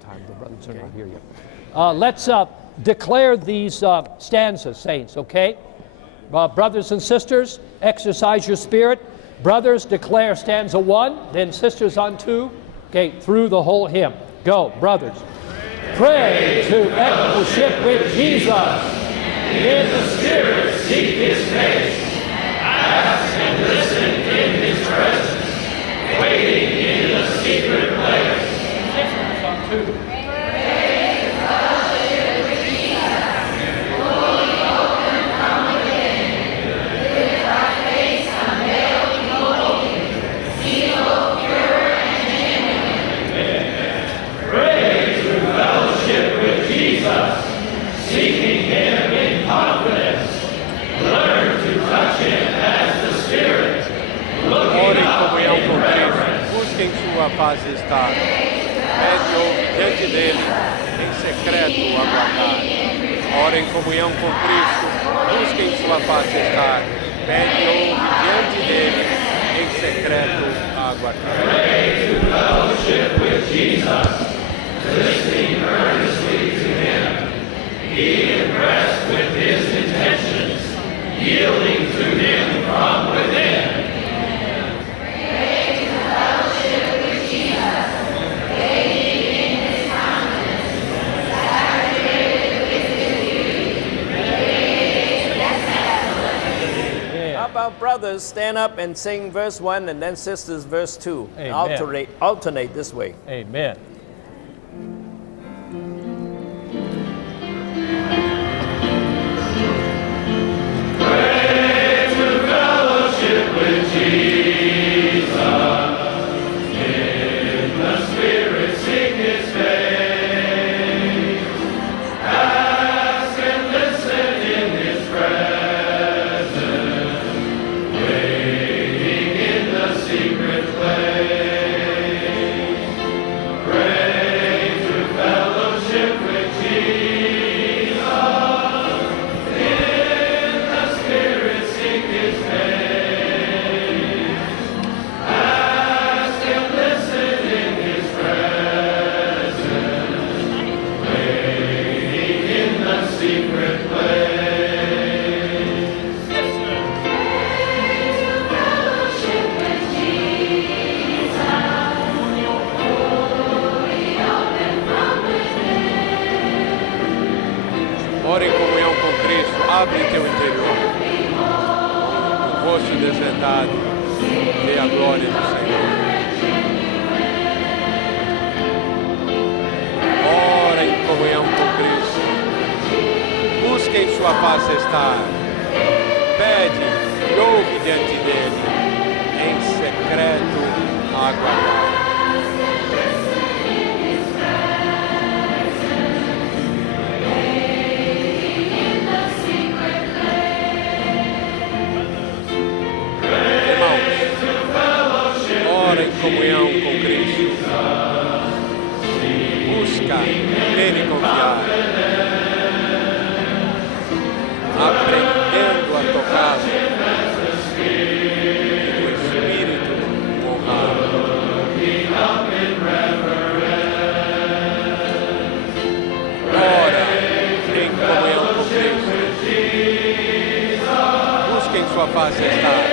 time. The brothers are not here yet. Let's declare these stanzas, saints, okay? Brothers and sisters, exercise your spirit. Brothers, declare stanza 1, then sisters on 2, okay, through the whole hymn. Go, brothers. Pray to fellowship with Jesus. In the Spirit seek His face. Ask and listen in His presence. Waiting in the secret place. Sisters on 2. Sua paz está. Pede ou diante dele, em secreto aguardar. Ora em comunhão com Cristo, busquem sua paz estar. Pede ou diante dele, em secreto aguardar. Pray to fellowship with Jesus, listening earnestly to Him, be impressed with His intentions, yielding to Him from within. Brothers, stand up and sing verse 1 and then sisters verse 2. Amen. Alternate this way. Amen. Pray to fellowship with Jesus. In the Spirit seek His face. Ask and listen in His presence. Ora em comunhão com Cristo, abre teu interior. O rosto desvendado, vê a glória do Senhor. Ora em comunhão com Cristo, busque em sua paz estar. Pede e ouve diante dele, em secreto aguardar. Ora em comunhão com Cristo, busca nele confiar, aprendendo a tocá-lo e do Espírito honrar. Ora em comunhão com Cristo, busca em sua face estar.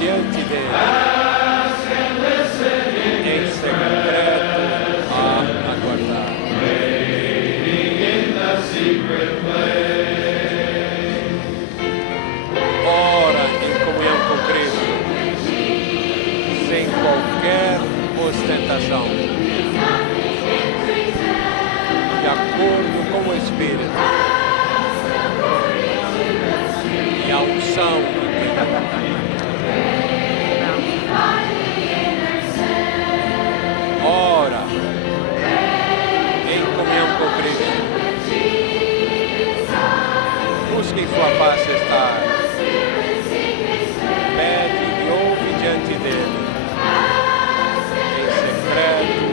Diante dele, em secreto a aguardar. Ora em comunhão com Cristo, sem qualquer ostentação, de acordo com o Espírito e a unção do Ora, em comunhão com Cristo, busque em sua face estar. Pede e ouve diante dele, em secreto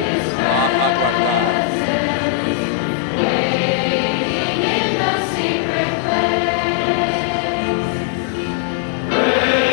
a aguardar. Pray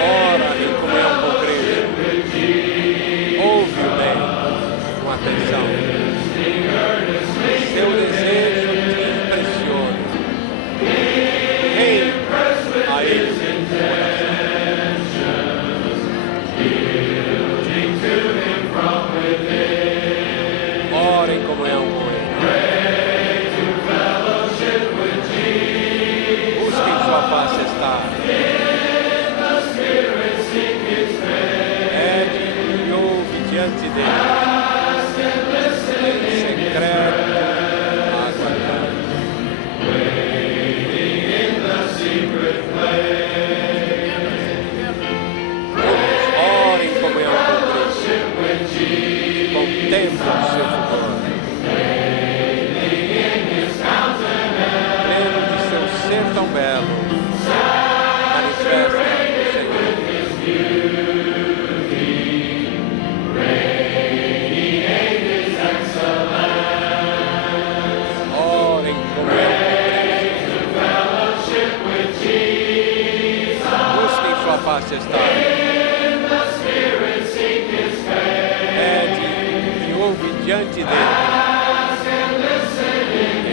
diante dele,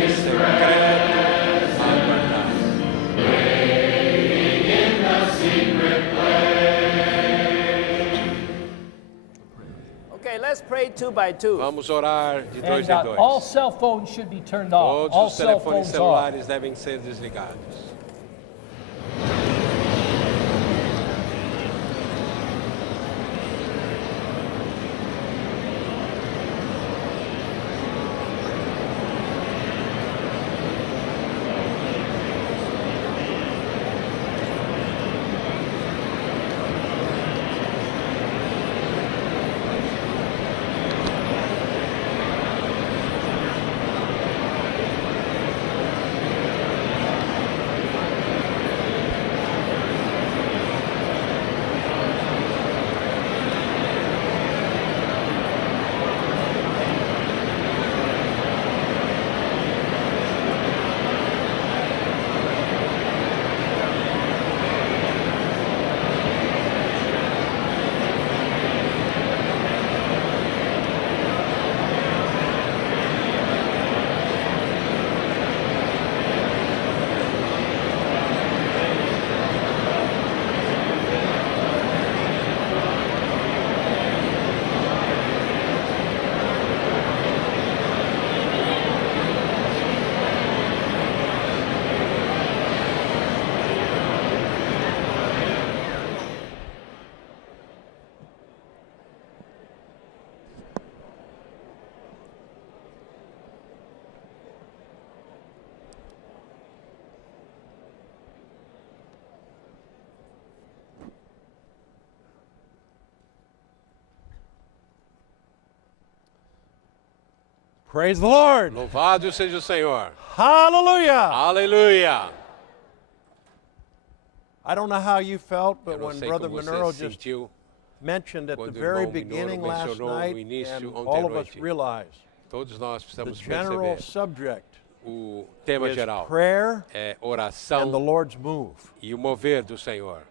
em secreto aguardar. Okay, let's pray 2 by 2. Vamos orar de dois And em dois. all cell phones should be turned off. Todos All os cell telefones phones off. celulares devem ser desligados. Praise the Lord. Louvado seja o Senhor. Hallelujah. Aleluia. I don't know how you felt, Eu but não when sei Brother como Monroe você just sentiu mentioned at the quando o very irmão beginning Minoro last mencionou night, no início and ontem all à of us noite. realized Todos nós the precisamos general perceber subject o tema is geral prayer é and the oração Lord's move. e o mover do Senhor.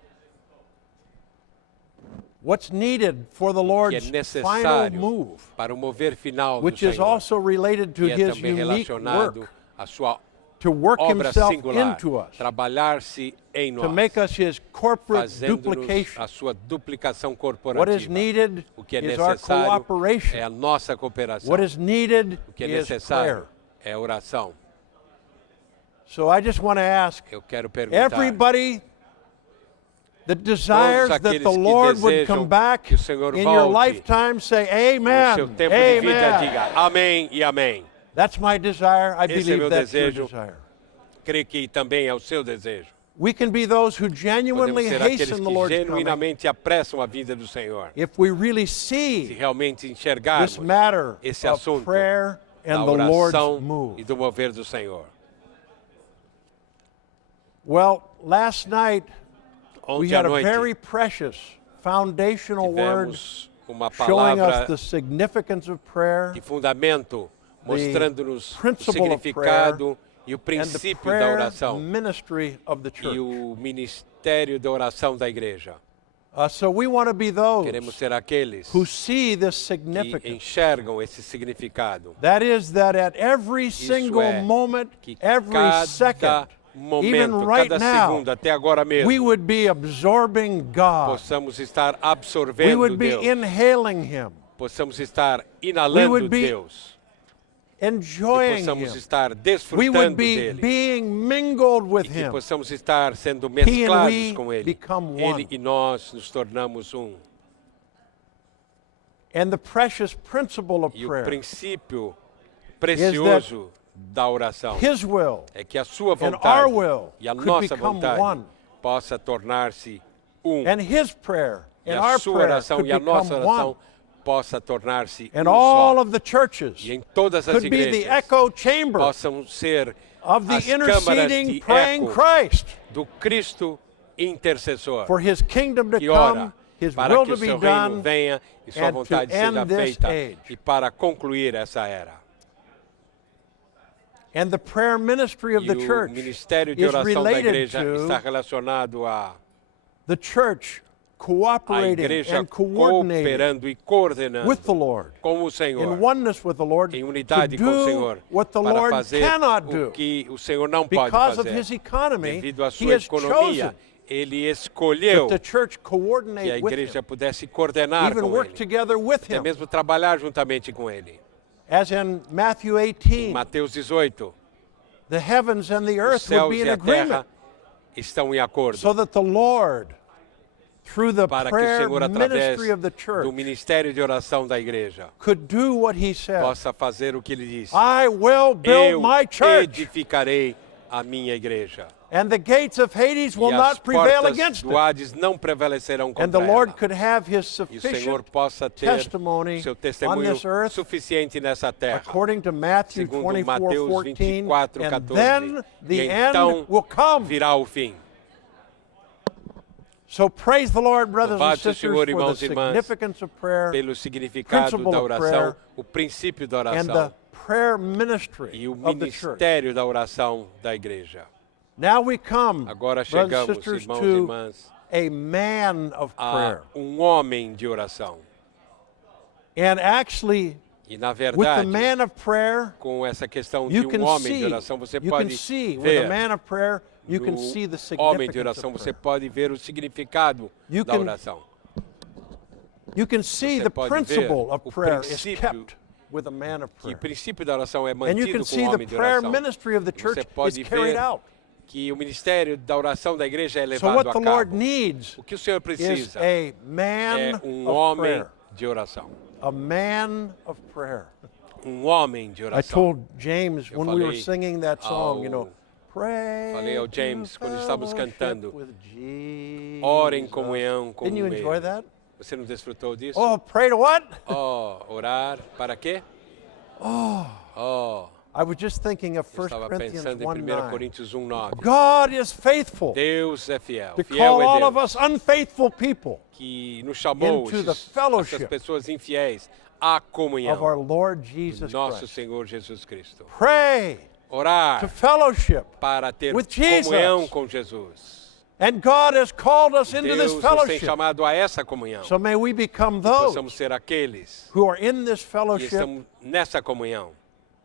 What's needed for the Que é Lord's final necessário move, para o mover final do which is Senhor, also related to que é His também unique relacionado work à sua to work obra Himself singular, into us, trabalhar-se em to nós, make us His corporate fazendo-nos duplication. a sua duplicação What is corporativa. needed O que é is our necessário cooperation. é a nossa cooperação. What is needed O que é is necessário prayer. é oração. So I just want to ask Eu quero perguntar, everybody that desires that aqueles the que Lord would desejam come back que o Senhor in your volte lifetime, say no amen. seu tempo de vida, Amen. diga amém e amém. That's my desire. I Esse é believe meu that's your desejo. desire. Creio que também é o seu desejo. We can be those who Podemos genuinely ser aqueles hasten the que Lord's coming genuinamente apressam a vinda do Senhor. if we really Se see realmente this enxergarmos matter esse of assunto prayer da and the Lord's oração move. e do mover do Senhor. Well, last night we Ontem à had a noite very precious foundational word tivemos uma showing us palavra the significance of prayer de fundamento, mostrando-nos o principle of significado e o and the princípio da prayer oração ministry of the e church. o ministério da oração da igreja. So we want to be those Queremos ser aqueles who see this que significance. enxergam esse significado. That is that at every single é moment, Que every cada second, momento, even right cada now, segundo, até agora mesmo, we would be absorbing God. possamos estar We absorvendo would be Deus, inhaling Him, possamos estar We inalando would be Deus, e enjoying possamos Him. estar We would desfrutando be dele, being mingled with e que Him. possamos estar sendo we mesclados com ele. become Ele one. e nós nos tornamos um. And the precious principle of E o prayer, princípio precioso da oração His will é que a sua and vontade our will e a could nossa become vontade one. possa tornar-se um. and His prayer E and a our sua prayer oração could e a nossa become oração one. possa tornar-se And um all só. of the churches E em todas as could be the igrejas echo chamber possam ser of the as câmaras interceding, de praying eco Christ do Cristo intercessor, for His kingdom to que come, ora His para will que to o be seu reino done, venha e sua and to vontade seja end this feita age. e para concluir essa era. And the prayer ministry of E the o church ministério de is oração da related igreja está to relacionado a the church A cooperating igreja and coordinating cooperando e coordenando with the Lord, com o Senhor, in oneness with the Lord, em to unidade com o do Senhor, what the para Lord fazer cannot o do. que o Senhor não pode Because of fazer. his economy, Devido à he sua has economia, chosen ele that escolheu the church que a coordinate with igreja him, pudesse coordenar even com work ele, together with até him. mesmo trabalhar juntamente com ele. As in Matthew Em 18, Mateus 18, the heavens and the os earth would céus be in e a agreement, terra estão em acordo so that the Lord, through the para que o prayer Senhor, através ministry of the do church, ministério de oração da igreja, could do what he said. possa fazer o que ele disse. I will build Eu my church, edificarei a minha igreja. and the gates of Hades will E as not prevail portas against do it. Hades não prevalecerão And contra the Lord ela. could have his E o Senhor sufficient possa ter testimony seu on testemunho this earth, suficiente nessa terra. according to Matthew Segundo 24:14, Mateus 24, and 14. then the E então end will come. virá o fim. So praise the Lord, brothers and Louvado seja o sisters, Senhor, for the irmãos e irmãs, significance of prayer Pelo significado principle da of oração, prayer o princípio da and the oração prayer ministry e o of the church. ministério da oração da igreja. Now we come, Agora brothers and chegamos, sisters, irmãos e to irmãs, a man of a prayer. homem de oração. And actually, E na with the verdade, man of prayer, com essa questão de you can homem de see, oração, você you can pode see, with a ver. man of prayer, you can No see the homem de significance oração, of você prayer. pode ver o significado You da can oração. You can see Você the pode ver principle of o prayer is princípio kept with a man of Que prayer. o princípio da oração é And you mantido can com see o the homem de prayer oração. ministry of the E church você is pode carried ver out. que o ministério da oração da igreja é So levado what a the Lord cabo. needs O que o Senhor is precisa a é man of homem prayer. de oração. A man of prayer. Homem de I oração. told James Eu when we were falei singing that song, ao- pray falei ao James to quando estávamos fellowship cantando, with Jesus. Ora em comunhão com Didn't you ele. enjoy that? Você não desfrutou disso? Oh, pray to what? Orar para quê? I was just thinking of Eu 1 estava Corinthians pensando em 1:9. 1 Coríntios 1:9. God is faithful Deus é fiel. to Fiel call é all Deus. of us unfaithful people Que nos chamou into the essas fellowship pessoas infiéis à of comunhão. our Lord Jesus Nosso Christ. Senhor Jesus Cristo. Pray to Orar fellowship. para ter with Jesus. comunhão com Jesus. And God has called us into this Deus nos tem fellowship. chamado a essa comunhão. So may we become those Possamos ser aqueles who are in this que fellowship, estão nessa comunhão,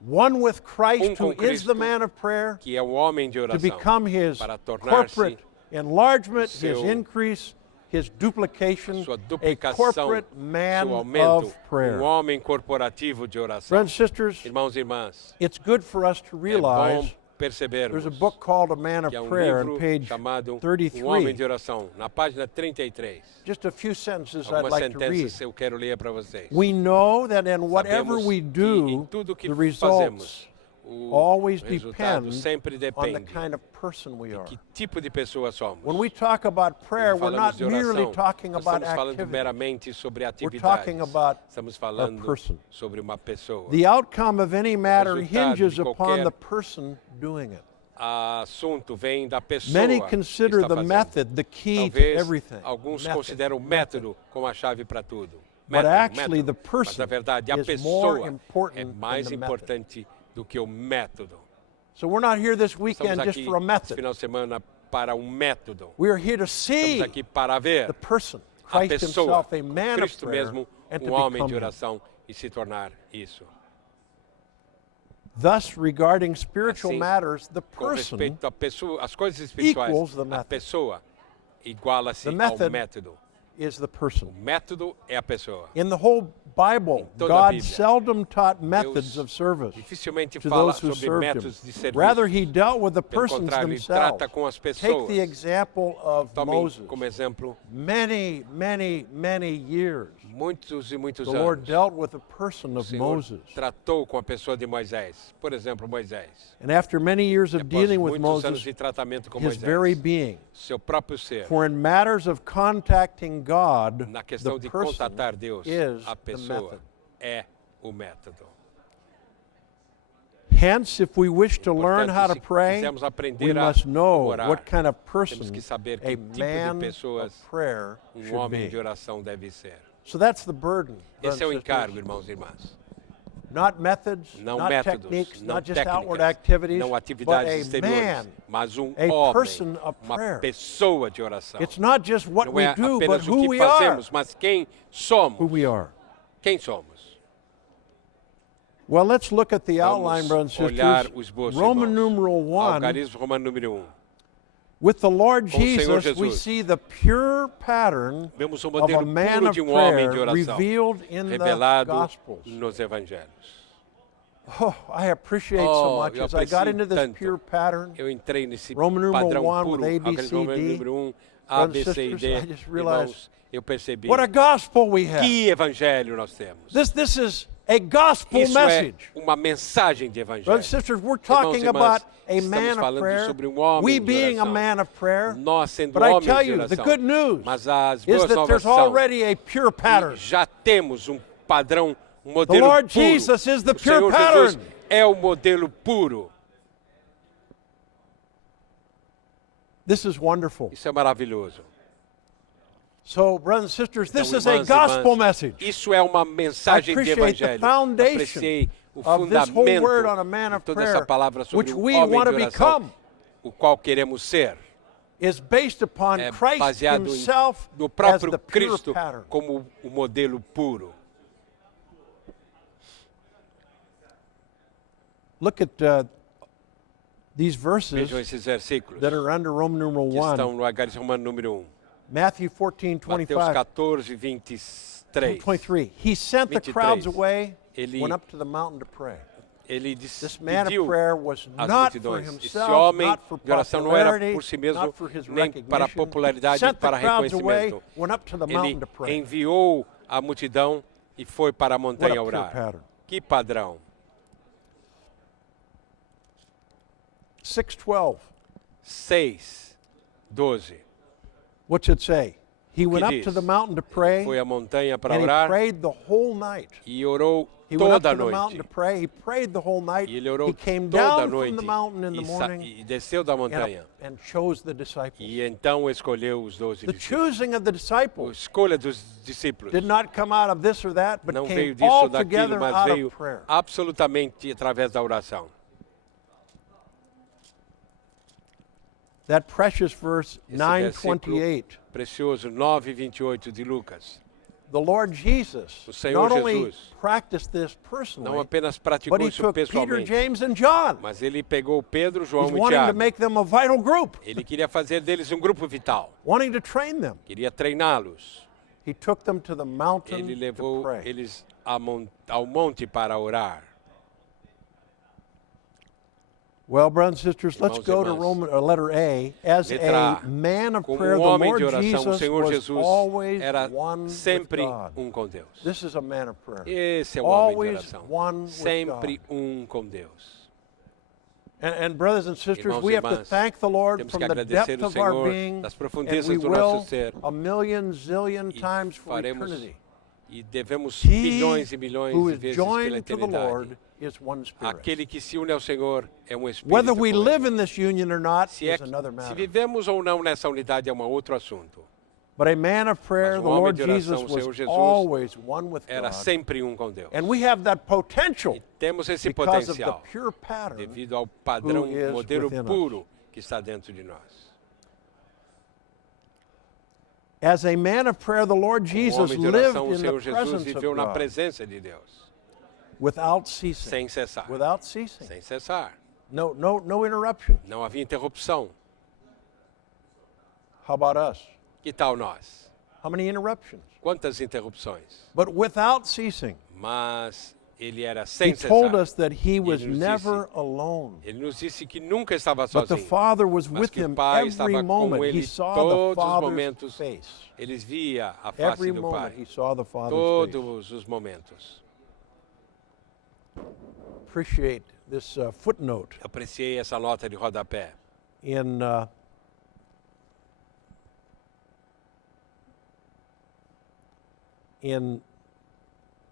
one with Christ, com who is Cristo, the man of prayer, que é o homem de to oração, become his para tornar-se corporate enlargement, his seu- increase, his duplication, sua a duplicação, corporate man seu aumento, of prayer. homem corporativo de oração. Friends, sisters, Irmãos e irmãs, it's good for us to é bom realize percebermos there's a book called A Man of que é Prayer on livro page chamado Homem 33. de Oração, na página 33. Just a few sentences I'd Algumas like to read. sentenças eu quero ler para vocês. We know that in whatever Sabemos we que em do, tudo que the fazemos, results o always resultado depend sempre on the depende kind of person we are. que tipo de pessoa somos. When we talk about prayer, Quando we're not falamos de oração, merely talking nós about estamos falando activity. meramente sobre atividades. talking about Estamos a falando person. sobre uma pessoa. The outcome of any matter resultado hinges de upon qualquer- the person doing it. Assunto vem da pessoa Many que consider está the fazendo. method the key to Talvez everything. alguns Method, consideram o método como a chave para tudo. But Método, actually, método. the person Mas na verdade a is more pessoa important é than mais the method. importante do que o método. So we're not here this Estamos weekend just aqui for a esse method. final de semana para um método. We're here to see Estamos aqui para ver the person, a Christ pessoa, himself, a man of Cristo prayer, mesmo, and to homem become de him. oração e se tornar isso. Thus, regarding spiritual Assim, matters, the Com person respeito à pessoa, às coisas espirituais, equals the a method. pessoa iguala-se The ao method método. is the O person. método é a pessoa. In the whole Bible, toda a God Bíblia, seldom taught methods Deus of service dificilmente to fala those who sobre served métodos de him. serviço. Rather, he dealt with the Pelo persons contrário, ele themselves. trata com as Take pessoas. the example of Tomem Moses. como exemplo Many, many, many years, muitos e muitos the Lord anos. dealt with the person O of Senhor Moses. tratou com a pessoa de Moisés. Por exemplo, Moisés. And after many years of Após dealing with muitos anos Moses, de tratamento com his Moisés, very being. seu próprio ser, For in matters of contacting God, na questão the de person contatar Deus, is a the pessoa method. é o método. Hence, if we wish to learn Portanto, how to se pray, quisermos we aprender a must know orar, what kind of temos person que saber a que tipo de man pessoas of prayer homem should de be. oração deve ser. So that's the burden. Esse é o brothers and encargo, sisters. irmãos e irmãs. Not methods, não not métodos, techniques, não not just outward técnicas, activities, não but atividades a exteriores, man. mas um a homem, person of uma prayer. pessoa de oração. It's not just what Não we é do, but apenas o who que we are. fazemos, mas quem somos. Who we are. Quem somos? Well, let's look at the outline, Vamos brothers and olhar sisters. o esboço, Roman irmãos. numeral 1. Algarismo romano número 1. With the Lord Com o Senhor Jesus, we Jesus. see the pure pattern Vemos o of a modelo man puro of de um homem de prayer oração, revealed in the revelado Gospels. nos evangelhos. Oh, I appreciate so much eu as I got aprecio into this tanto. pure pattern. Eu entrei nesse Roman numeral padrão 1 puro, with A, B, algarismo C, romano D. número 1, A, B, Brothers C e and D. sisters, I just realized Irmãos, eu percebi. What a gospel we have. Que evangelho nós temos. This is a gospel Isso message. é uma mensagem de evangelho. Brothers and sisters, we're Irmãos talking e irmãs, about a estamos man of falando prayer. sobre um homem We de being a oração. man of prayer. Nós sendo But I homens tell de you, the oração. good news Mas as is boas that novas there's são already a pure que pattern. já temos um padrão, um The modelo Lord puro. Jesus is the O pure Senhor Jesus pattern. é o modelo puro. This is wonderful. Isso é maravilhoso. So, brothers and sisters, this Então, is a irmãs e gospel irmãs, message. Isso é uma I mensagem de appreciate the evangelho. foundation Apreciei o of this whole fundamento word on a man de of toda prayer, essa palavra sobre which o we homem want de to oração, become, o qual queremos ser. is based upon É Christ baseado himself no as próprio the pure Cristo pattern. como o modelo puro. Look at these verses Vejam esses versículos that are under Roman numeral que 1. estão no algarismo romano número 1. Matthew 14, Mateus 25, 14, 23. 23. He sent the 23. crowds away, Ele- went up to the mountain to pray. Ele This man of despediu prayer was as not for multidões. Esse himself, homem not for de oração não era popularity, por si mesmo, not for his nem para recognition. popularidade, Sent the para crowds away, reconhecimento. went up to the mountain Ele to pray. enviou a multidão e foi para a What a montanha pure orar. pattern. Que padrão. 6:12. 6, 12. What's it say? He went up diz? to the mountain to pray, Foi à montanha para and he orar prayed the whole night. e orou He went up toda a to the mountain noite. to pray. He prayed the whole night. E ele orou He came toda a down from noite the mountain in the e, morning e desceu da montanha. and chose the disciples. E então escolheu os 12 The discípulos. choosing of the A disciples escolha dos discípulos did not come out of this or that, but não came veio disso all ou daquilo, together mas out veio of prayer. absolutamente através da oração. That precious verse Esse 9:28. Precioso 9:28 de Lucas. The Lord Jesus O Senhor not only Jesus practiced this Não personally, apenas but praticou he isso took Peter, pessoalmente, James, and John. mas ele pegou Pedro, João He's e wanting to Tiago. make them a vital group, Ele queria fazer deles um grupo vital. wanting to train them. Queria treiná-los. He took them to the mountain Ele to levou pray. eles ao monte para orar. Well, brothers and sisters, let's Irmãos e go to irmãs. letter A. As Letra a A. man of Como prayer, the homem Lord de oração, o Jesus Senhor was Jesus always era one sempre with God. um com Deus. This is a man of prayer. Esse é o homem de Always oração. one with Sempre God. um com Deus. And brothers and sisters, Irmãos we e have to irmãs, thank the Lord temos from que the agradecer depth o of our Senhor being, das and profundezas we do will nosso ser. a million zillion E times for faremos eternity. e devemos He milhões e milhões who de is vezes pela joined to the eternidade. Lord is one spirit. Aquele que se une ao Senhor é um espírito. Whether we com Ele. live in this union or not Se, is another se matter. vivemos ou não nessa unidade é um outro assunto. But a man of prayer, Mas the homem Lord de oração, Jesus, o Senhor was Jesus, always one with Era God. sempre um com Deus. And we have that potential E temos esse because of the potencial pure pattern. devido ao padrão, who is modelo within us. puro que está dentro de nós. As a man of prayer, the Lord O Jesus homem de lived oração, o in the Senhor Jesus presence of viveu na God presença de Deus, without ceasing. sem cessar. Without ceasing. Sem cessar. No interruption. Não havia interrupção. How about us? Que tal nós? How many interruptions? Quantas interrupções? But without ceasing. Mas ele era He sem told cessar. us that he was nos never disse- alone. Ele nos disse que nunca estava But the sozinho. Father was Mas with que o him Pai every estava com moment. ele He saw the todos os Father's momentos. face. Eles via a face Every do moment Pai. he saw the Father's face. Todos os momentos. Appreciate this footnote Apreciei essa nota de rodapé. In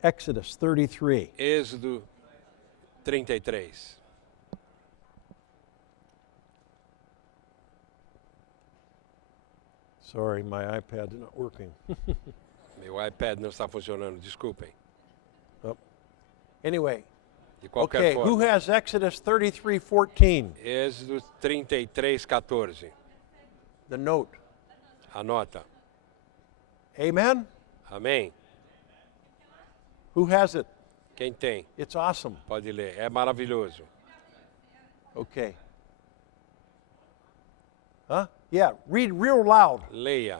Exodus 33. Êxodo 33. Sorry, my iPad's not working. Meu iPad não está funcionando, desculpem. Anyway, De qualquer Okay, who forma. has Exodus 33:14? Êxodo 33:14. The note. Anota. Amen? Amém? Who has it? Quem tem? It's awesome. Pode ler. É maravilhoso. Okay. Huh? Yeah, read real loud. Leia.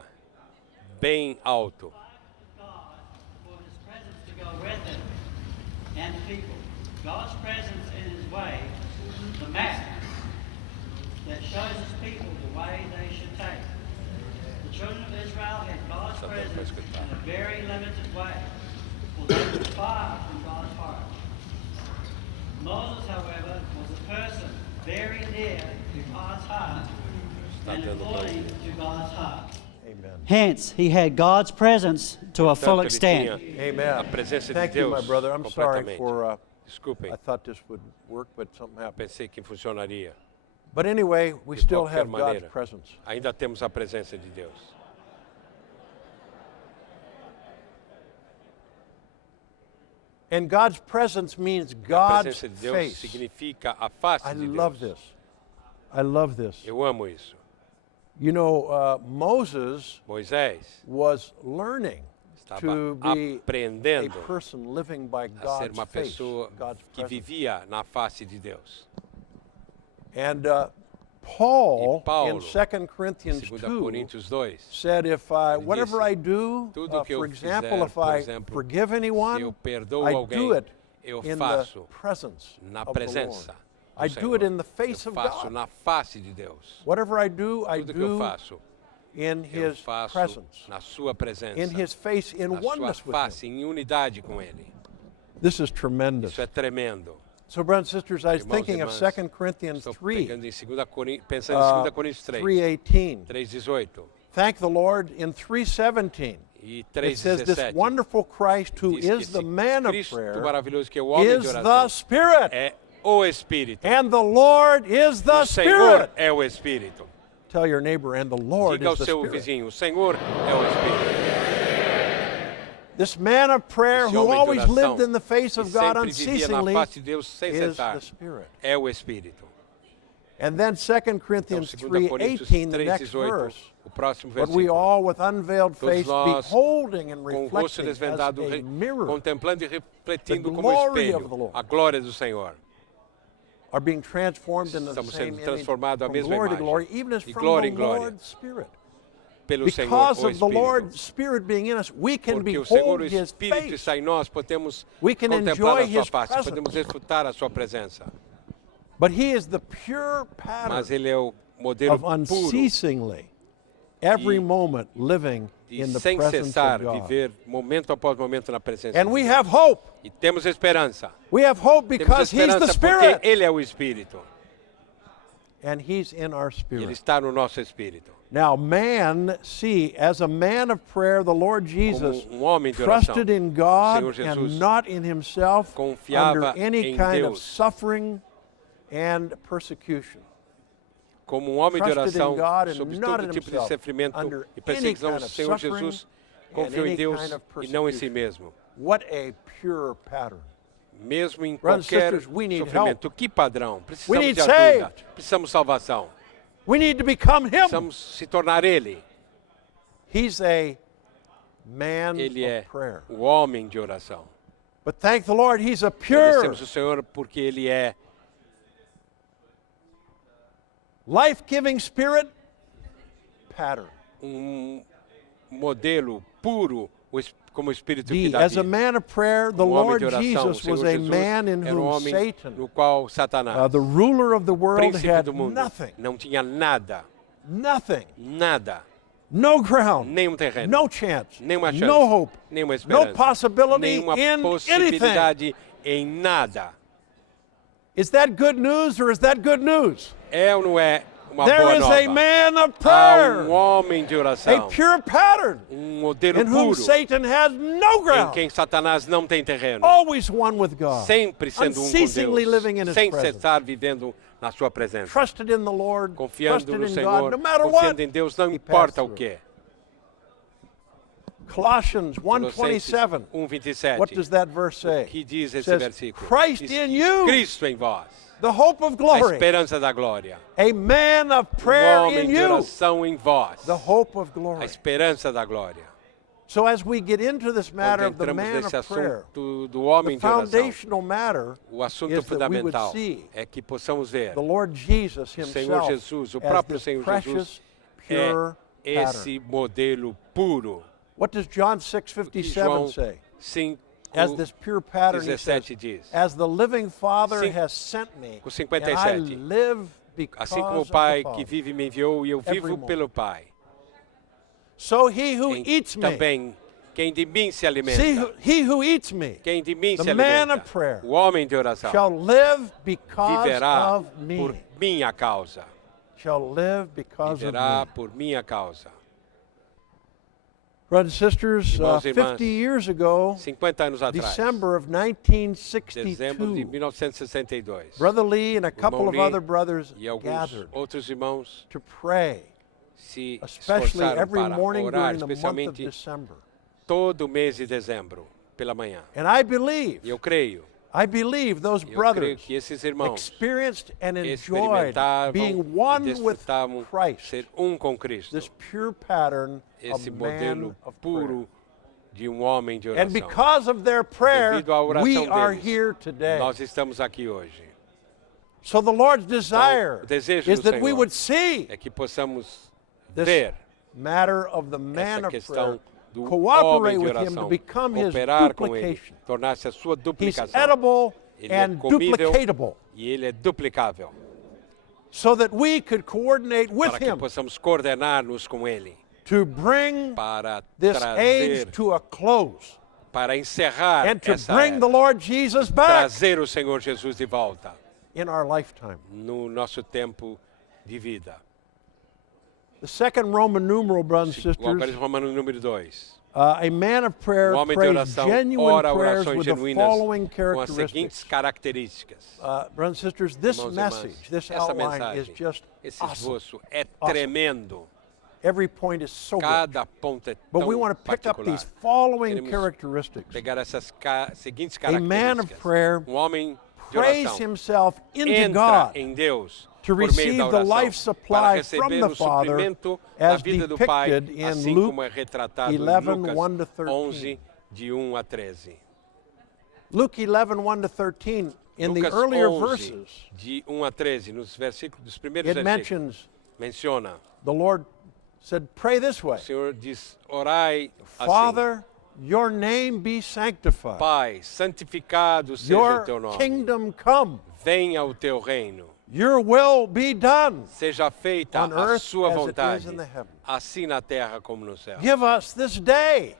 Bem alto. God for his presence to go with him and the people. God's presence in his way, the map that shows his people the way they should take. The children of Israel had God's presence in a very limited way, for they were far from God's heart. Moses, however, was a person very near to God's heart and according to God's heart. Amen. Hence, he had God's presence to a full Tanto ele extent. tinha Amen. a presença Thank de you, Deus my brother. I'm sorry completamente. for. Desculpem, I thought this would work, but something happened. pensei que funcionaria. But anyway, we De still qualquer have God's maneira, presence. ainda temos a presença de Deus. And God's presence means A God's presença de Deus face. significa a face I de Deus. love this. I love this. Eu amo isso. You know, Moses Moisés was learning estava to be a aprendendo person living by a ser God's uma face, pessoa God's que presence. vivia na face de Deus. And Paul, E Paulo, in 2 Corinthians 2 2, Coríntios 2, said, if whatever disse, I do, tudo que eu for example, fizer, if por I exemplo, forgive se anyone, eu perdoo I alguém, do it eu in the faço presence na of the Lord. presença do I do Senhor. it in the face Eu of faço God. na face de Deus. Whatever I do, I Tudo que eu do faço, in eu His faço presence, na sua presença, in His face, in na sua oneness with Him. face, em unidade com Ele. This is tremendous. Isso é tremendo. So, brothers and sisters, I was Irmãos e thinking of irmãs, 2 Corinthians Estou 3, pegando em 2 Coríntios, pensando em 2 Coríntios 3, 3:18. 3:18 Thank the Lord in 3:17. e It says, this 3:17. wonderful Christ who Diz que is the esse man of Cristo prayer maravilhoso que é o homem de is the oração Spirit. é o Espírito. And the Lord is the O Senhor Spirit. é o Espírito. Tell your neighbor, and the Lord Diga ao is the seu Spirit. vizinho, o Senhor é o Espírito. This man of prayer Esse who homem de always oração, lived in the face que of God sempre vivia na unceasingly face de Deus sem is cessar, the Spirit. é o Espírito. And then 2 Então, Corinthians 2 Coríntios 3:18, the next 3:18, verse. o próximo But we versículo. all with unveiled Todos face, nós, beholding and com o rosto reflecting as desvendado, a mirror, contemplando e refletindo the como glory of the espelho Lord. a glória do Senhor. are being transformed into the Estamos same sendo image transformados à from mesma glory to imagem, glory, even as de from glória em the glória, Lord's Spirit. pelo Senhor, Because o of the Espírito. Lord's Spirit being in us, we can Porque o Senhor, behold o His Espírito face. está em nós, podemos We can contemplar enjoy a sua His face, presence. podemos desfrutar a sua presença. But He is the pure pattern Mas Ele é o modelo of puro unceasingly, every moment living de in the sem presence cessar of God. viver momento após momento na presença And de we Deus. have hope. E temos esperança. We have hope Temos because He's the esperança porque Spirit. Ele é o Espírito. And He's in our E Ele spirit. está no nosso Espírito. Now, man, see, as a man of prayer, the Lord Jesus homem de oração, trusted in o God Senhor Jesus and not in himself confiava under any em kind of Deus. suffering and persecution. Como um homem de Trusted in oração, God and sobre not todo in tipo de himself, sofrimento under e perseguição, any o kind of Senhor suffering Jesus and confiou em any Deus kind of e não em si persecution. mesmo. What a pure pattern. Mesmo em Brothers and qualquer sisters, we need sofrimento. Que padrão? We Precisamos need de ajuda. saved. Precisamos de salvação. We need to become Him. Precisamos se tornar Ele. He's a man Ele é of prayer. o homem de oração. But thank the Lord, He's a pure, Agradecemos o Senhor porque Ele é life-giving Spirit pattern. modelo puro, como o Espírito que D, dá as a vida. man of prayer, the Homem de Lord oração, Jesus o Senhor was a Jesus man in era um whom homem Satan, no qual Satanás, the ruler of the world, príncipe had do mundo, nothing, não tinha nada, nada, no ground, nenhum terreno, no chance, nenhuma chance, no hope, nenhuma esperança, no possibility nenhuma in anything. possibilidade em nada. Is that good news or is that good news? É ou não é uma There boa is nova? a man of Há prayer, homem de a oração, pure pattern, modelo in whom puro, Satan has no em ground, quem Satanás não tem terreno. always one with God, Sempre sendo um com unceasingly living in Deus, His sem presence. cessar vivendo na sua presença. Trusted in the Lord, Confiando trusted no in Senhor, God, no matter confiando what, em Deus, não he importa passed o que. Colossians Colossenses 1:27. 1:27. What does that verse say? O que diz esse Says, versículo? Christ Diz, in you, Cristo em vós, the hope of a glory. esperança da glória. A man of prayer Homem in de you, oração em vós, the hope of a glory. esperança da glória. So as we get into this matter Quando of the entramos man nesse of prayer, assunto do the homem de oração, foundational matter o assunto is that we would fundamental see é que possamos ver the Lord Jesus Senhor himself Jesus, o as próprio this Senhor precious, Jesus pure é pattern. esse modelo puro. What does John Que 6:57 João say? 5, As this pure pattern, he says, 17 diz. as the living Father Cinco- has sent me, com and I 57. live because Assim como o of the Pai Father. que vive me enviou e eu Every vivo moment. pelo Pai. So he who Quem eats me, também, quem de mim se alimenta, he who eats me quem de mim the se man alimenta, of prayer, o homem de oração, shall live because viverá of me. por minha causa. Shall live because Viverá of me. por minha causa. Brothers and sisters, Irmãos e irmãs, 50 years ago, 50 anos atrás, December of dezembro de 1962, 1962, Brother Lee and a couple of Lee other brothers e alguns gathered outros irmãos to pray, se especially esforçaram every para morning orar, during the month of especialmente December. todo o mês de dezembro, pela manhã. And I believe those Eu creio brothers que esses irmãos experienced and enjoyed experimentavam being e one with desfrutavam Christ, ser um com Cristo. this pure pattern Esse of man modelo of prayer. puro de homem de And oração. because of their prayer, Devido à oração we are deles, here today. nós estamos aqui hoje. So the Lord's desire o desejo is do that we Senhor would see É que possamos this ver matter of the man essa of questão prayer, do cooperate homem de with him to oração, become his cooperar com ele, duplication. tornar-se a sua He's duplicação. edible Ele é and comível duplicatable, e ele é duplicável, so that we could coordinate with para que him possamos coordenar-nos com ele, to bring para this age trazer, to a close para encerrar and to essa bring the era, Lord Jesus back trazer o Senhor Jesus de volta in our lifetime. no nosso tempo de vida. The second Roman numeral, brothers and O sisters, Algarismo Romano número 2. a man of prayer Homem de prays oração genuine ora prayers orações with the genuínas following com as seguintes characteristics. características. Brothers and sisters, this Irmãos e message, irmãs, this essa outline is mensagem, just esse awesome. esboço é Awesome. tremendo. Every point is so good. Cada ponto é But tão we want to pick up particular. these following Queremos characteristics. pegar essas seguintes A man of características. prayer Homem de Praise oração himself into entra God em Deus to por meio receive da the oração life supply para from receber the o Father suprimento da as vida do Pai, depicted in assim Luke como é retratado em 11, Lucas 1 to 13. 11, de 1 a 13. Luke 11, 1 to 13, in the Lucas earlier 11, verses, de 1 a 13, nos versículos, dos primeiros it versículos, mentions menciona, the Lord said, pray this way. o Senhor diz, orai assim, Father, your name be sanctified. Pai, santificado seja o teu Your nome, kingdom come. venha o teu reino, Your will be done. seja feita On a earth sua as it is vontade, in the heavens. assim na terra como no céu. Give us this day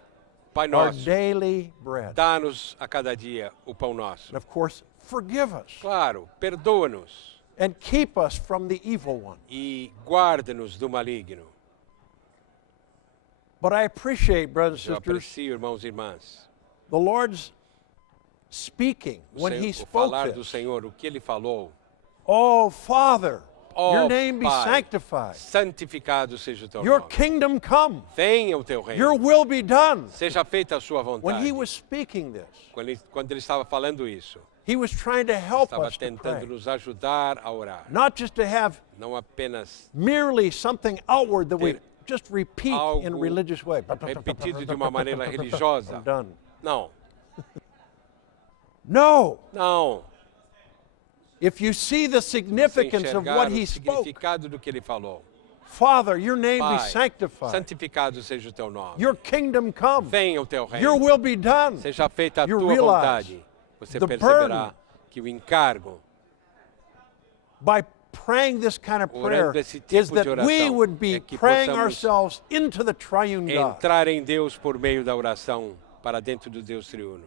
Pai our nosso, daily bread. dá-nos a cada dia o pão nosso. And of course, forgive us Claro, perdoa-nos and keep us from the evil one. e guarda-nos do maligno. But I appreciate, brothers Eu and sisters, aprecio, irmãos e irmãs, the Lord's speaking when He o spoke falar do this. Senhor, o que Ele falou. Oh, Father, your Ó name be Pai, sanctified. santificado seja o teu Your nome. kingdom come. Venha o teu reino. Your will be done. Seja feita a sua When vontade. He was speaking this, Quando ele estava falando isso, He was trying to help estava us to tentando pray. nos ajudar a orar. Not just to have Não apenas merely something outward that we Ter just repeat in a algo religious way. repetido de uma maneira religiosa. I'm done. Não, No. não. If you see the Você significance of enxergar what o He spoke, significado do que ele falou. Father, your name be Pai, sanctified. santificado seja o teu nome. Your kingdom come. Venha o teu Your reino. will be done. Seja feita a You tua realize vontade. Você the perceberá burden que o encargo, By praying this kind of prayer orando esse is tipo de that we oração, would be é que praying possamos ourselves into the triune God. entrar em Deus por meio da oração para dentro do Deus triuno.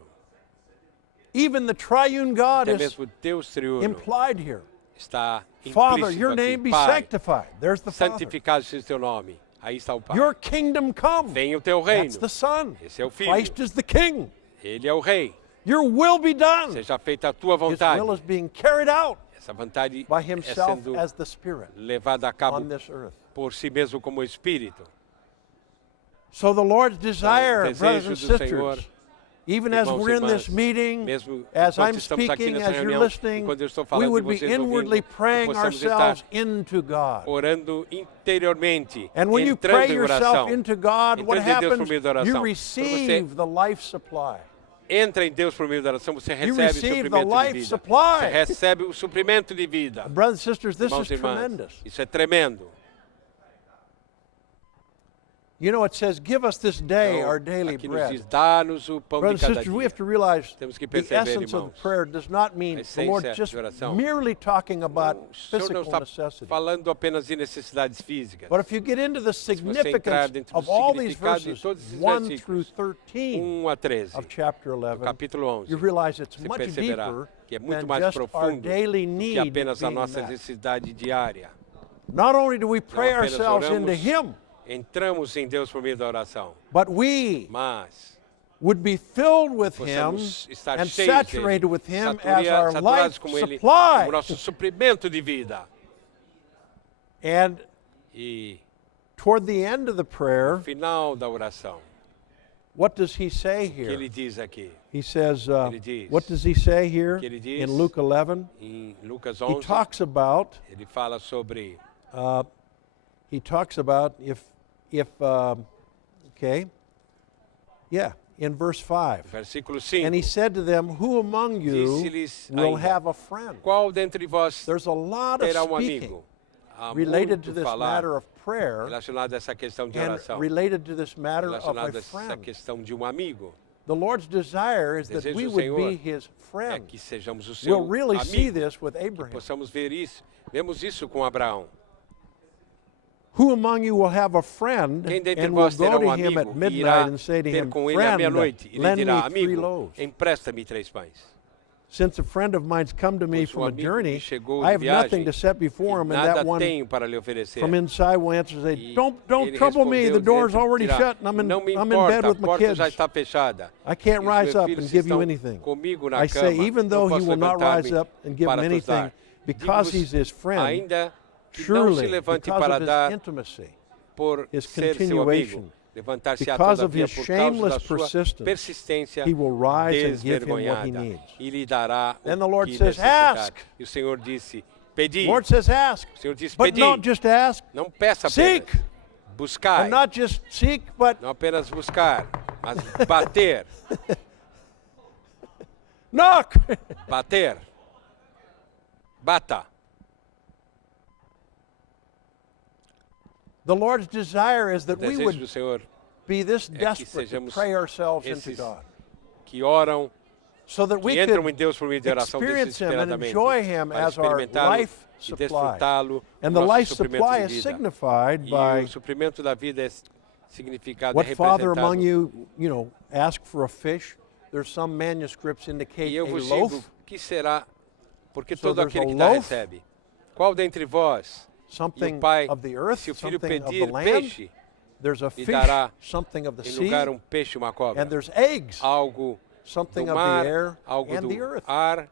Even the triune God Até is mesmo Deus triuno implied here. está Father, implícito your aqui. name be Pai, sanctified. There's the Father. santificado seja o teu nome. Aí está o Pai. Your kingdom come. Venha o teu reino. That's the Son. Esse é o Filho. Christ is the King. Ele é o Rei. Your will be done. Seja feita a tua His vontade. will is being carried out Essa vontade by é Himself sendo as the Spirit levada a cabo on this earth. por si mesmo como Espírito. So the Lord's desire, desejo brothers and do Senhor, sisters, even as irmãos e we're in this irmãs, meeting, mesmo as enquanto I'm estamos aqui speaking, nessa as you're reunião, listening, enquanto eu estou we falando e would be vocês inwardly ouvindo, praying possamos ourselves estar into God. orando interiormente, And when you entrando pray em yourself oração, into God, what entrando em Deus por happens? meio da oração. You Quando você receive the life supply. entra em Deus por meio da oração, você recebe o receive the suprimento de life vida. supply. Você recebe o suprimento de vida. Brothers and sisters, this Irmãos is e irmãs, tremendous. isso é tremendo. You know, it says, give us this day Então, our daily aqui nos bread. diz, dá-nos o pão de Brothers and cada sisters, we dia. have to realize Temos que the perceber, essence of irmãos, the prayer does not mean a the Lord essência just de oração. merely talking about O Senhor não physical está necessity. falando apenas de necessidades físicas. But if you get into the você entrar significance dentro of do all these significado de verses, todos esses 1 through versículos, 13 1 a 13, of chapter 11, capítulo 11, you realize it's você much perceberá deeper que é muito than mais just our profundo daily do que need apenas a being nossa met. necessidade diária. Not only do we pray Não apenas ourselves into oramos, Him, entramos em Deus por meio da oração, but we mas would be filled with Him possamos estar and cheios saturated dele, with Him as our saturados life com ele, supply. como nosso suprimento de vida. And E toward the end of the prayer, no final da oração, what does He say o que here? ele diz aqui? He says, Ele diz, what does He say here que ele diz, in Luke 11? Em Lucas He 11, talks about ele fala sobre in verse 5. versículo And he 5. said to them, who among you Disse-lhes will ainda, have a friend? Qual dentre vós There's a lot of terá speaking amigo? Há related to muito this falar matter of prayer relacionado a essa questão de and oração, related to this matter of a relacionado a essa friend. questão de amigo. The Lord's desire is that Desejo we do would Senhor be His É friend. que sejamos o seu We'll really see amigo. this with Que Abraham. possamos ver isso. Vemos isso com Abraão. Who among you will have a friend Quem dentre and will vós terá go to him amigo at e irá midnight and say to ter him, com ele à friend, meia-noite e lhe lend me dirá, 3 amigo, loaves? empresta-me 3 pães. Since a friend of mine's come to me Pois from o a amigo journey, que chegou I de have nothing viagem, to set before him, e and nada that one tenho para lhe oferecer. from inside will answer and say, E don't ele trouble me, the respondeu, door's dizendo, already dirá, shut and não me I'm in bed importa, with a my porta kids. já está fechada. I can't E os rise meus up filhos and give you estão anything. comigo na I say, cama, even não though he posso will not rise levantar-me up and give him para anything, tosar. because Digo-vos he's his friend, ainda que não se surely, levante because para of his dar intimacy, por his ser seu continuation, amigo, levantar-se-á because of todavia his por causa da shameless sua persistence, persistência he will rise and give him what he desvergonhada needs. e lhe dará Then the o Lord que says, necessitar. "Ask." E o Senhor disse, pedi. The Lord says, ask, O Senhor disse, but pedi. not just ask, Não peça apenas. seek, Buscai. and not just seek, but Não apenas buscar, mas bater. knock. Bater. Bata. The Lord's desire is O that we desejo would do Senhor be this que desperate to sejamos pray ourselves into esses God, que oram, so that we que entram em could Deus por meio de oração experience Him and desesperadamente, enjoy Him para as our experimentá-lo life e supply. desfrutá-lo And como the nosso life suprimento supply de is vida. signified E by o suprimento da vida é significado, what é father among representado. you, ask for a fish. There's some manuscripts indicate E eu a vos digo, loaf, que será? Porque So todo there's aquele a que dá loaf, recebe. Qual dentre vós, e something o pai, of the earth, se o filho something of the pedir land. peixe, There's a lhe fish, dará something of the em sea, lugar um peixe, uma cobra. and there's eggs, Algo something do of mar, the air algo and the do earth. ar.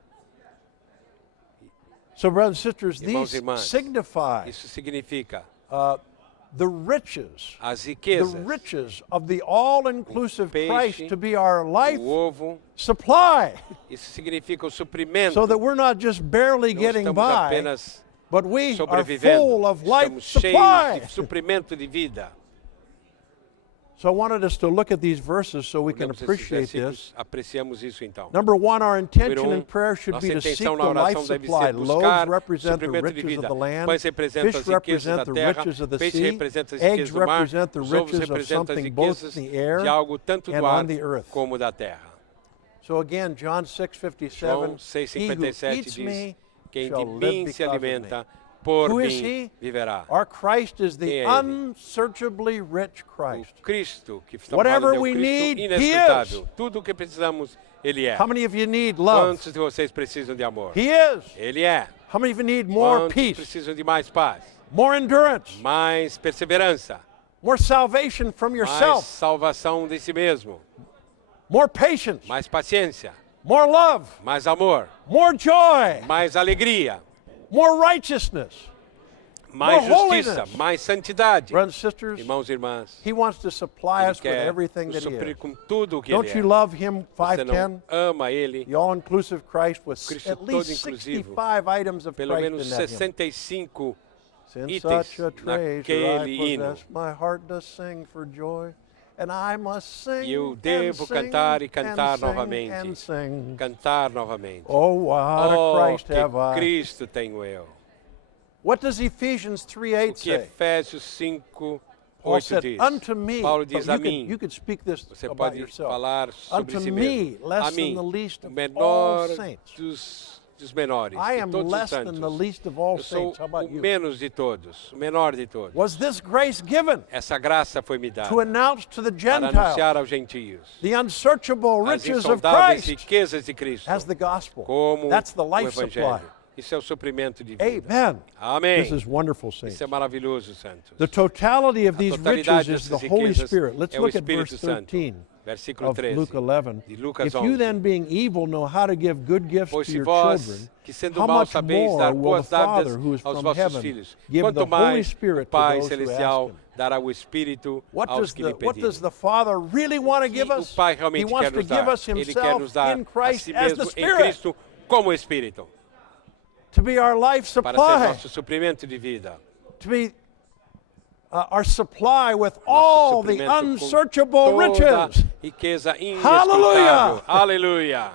So, brothers and sisters, Irmãos these e irmãs, signify Isso significa the riches, as the riquezas, riches of the all-inclusive O peixe, Christ to be our life o ovo. supply, Isso significa o suprimento. so that we're not just barely Não getting estamos by, apenas but we are sobrevivendo. full of life Estamos cheios supply. de suprimento de vida. So I wanted us to look at these verses so we can Olhamos esses appreciate versículos, this. apreciamos isso então. Number one, our intention Número in prayer should nossa be to seek intenção the na life oração deve supply. ser buscar Loaves represent the suprimento de riches of vida. the land. Pães representam Fish as riquezas represent da the terra. riches of the Peixe sea. representa as Eggs riquezas do mar. represent the Os ovos riches of representam as something both riquezas in the air de algo tanto and do ar on the earth. como da terra. So again, John 6:57. João He who 6,57 eats diz, me quem shall de live mim se because of me. alimenta, por Who is mim he? viverá. Our Christ is the Quem é ele? unsearchably rich O Christ. Cristo, que estamos Whatever falando, é o we Cristo need, He inescrutável. Tudo o que precisamos, Ele é. How many of you need love? Quantos de vocês precisam de amor? He is. Ele é. How many of you need more Quantos peace, precisam de mais paz, more endurance, mais perseverança, more salvation from mais yourself, salvação de si mesmo, more patience, mais paciência, more love, mais amor, more joy, mais alegria, more righteousness, mais more justiça, holiness. mais santidade. Brothers and sisters, Irmãos e irmãs, He wants to supply Ele us with quer everything nos that He suprir is. com tudo o que Don't Ele you é. love Him Você não 510? ama Ele, The all-inclusive Christ with Cristo at least todo inclusivo. 65 items of Pelo Christ menos in that hymn. 65 Since itens such a treasure naquele I hino. possess, my heart does sing for joy, and I must sing E eu and devo sing cantar e and cantar sing novamente. and sing. Cantar novamente. Oh, what a Oh, Christ que have I. Cristo tenho eu. What does Ephesians O 3:8 que say? Efésios 5, Paul 8 said, diz. unto me, Paulo but diz a you mim. could speak this Você about pode yourself. falar sobre Unto si me, mesmo. less A mim, than the least o of menor all saints. dos menores, I de am todos os less than the santos. least of all Eu sou saints. How about o you? menos de todos, o menor de todos. Was this grace given Essa graça foi me dada to announce to the para Gentiles anunciar aos gentios the unsearchable as riches of insondáveis Christ riquezas de Cristo, as the gospel? como That's the o life supply. Evangelho. Isso é o suprimento de vida. Amen. Amém. This is wonderful, saints. Isso é maravilhoso, santos. The totality of A these totalidade riches is the dessas Holy riquezas Spirit. Let's é o look at Espírito verse Santo. 13 Versículo of 13 Luke 11. de Lucas If you 11. then, being evil, know how to give good gifts Pois to se your vós, children, que sendo how mal much sabeis more dar will boas the Father dávidas who is aos from vossos heaven filhos, give quanto the Holy mais o Spirit to Pai those who ask Celestial Him? dará o Espírito What aos does que lhe what does pedirem. the Father really want to O give que o us? Pai He realmente wants quer to nos give dar. us Ele quer Himself nos dar in a Christ si as the mesmo em Spirit Cristo como Espírito, to be our life para ser supply, nosso suprimento de vida. to be our supply with Nosso all the suprimento com unsearchable toda riches. riqueza Hallelujah! inescrutável. Aleluia!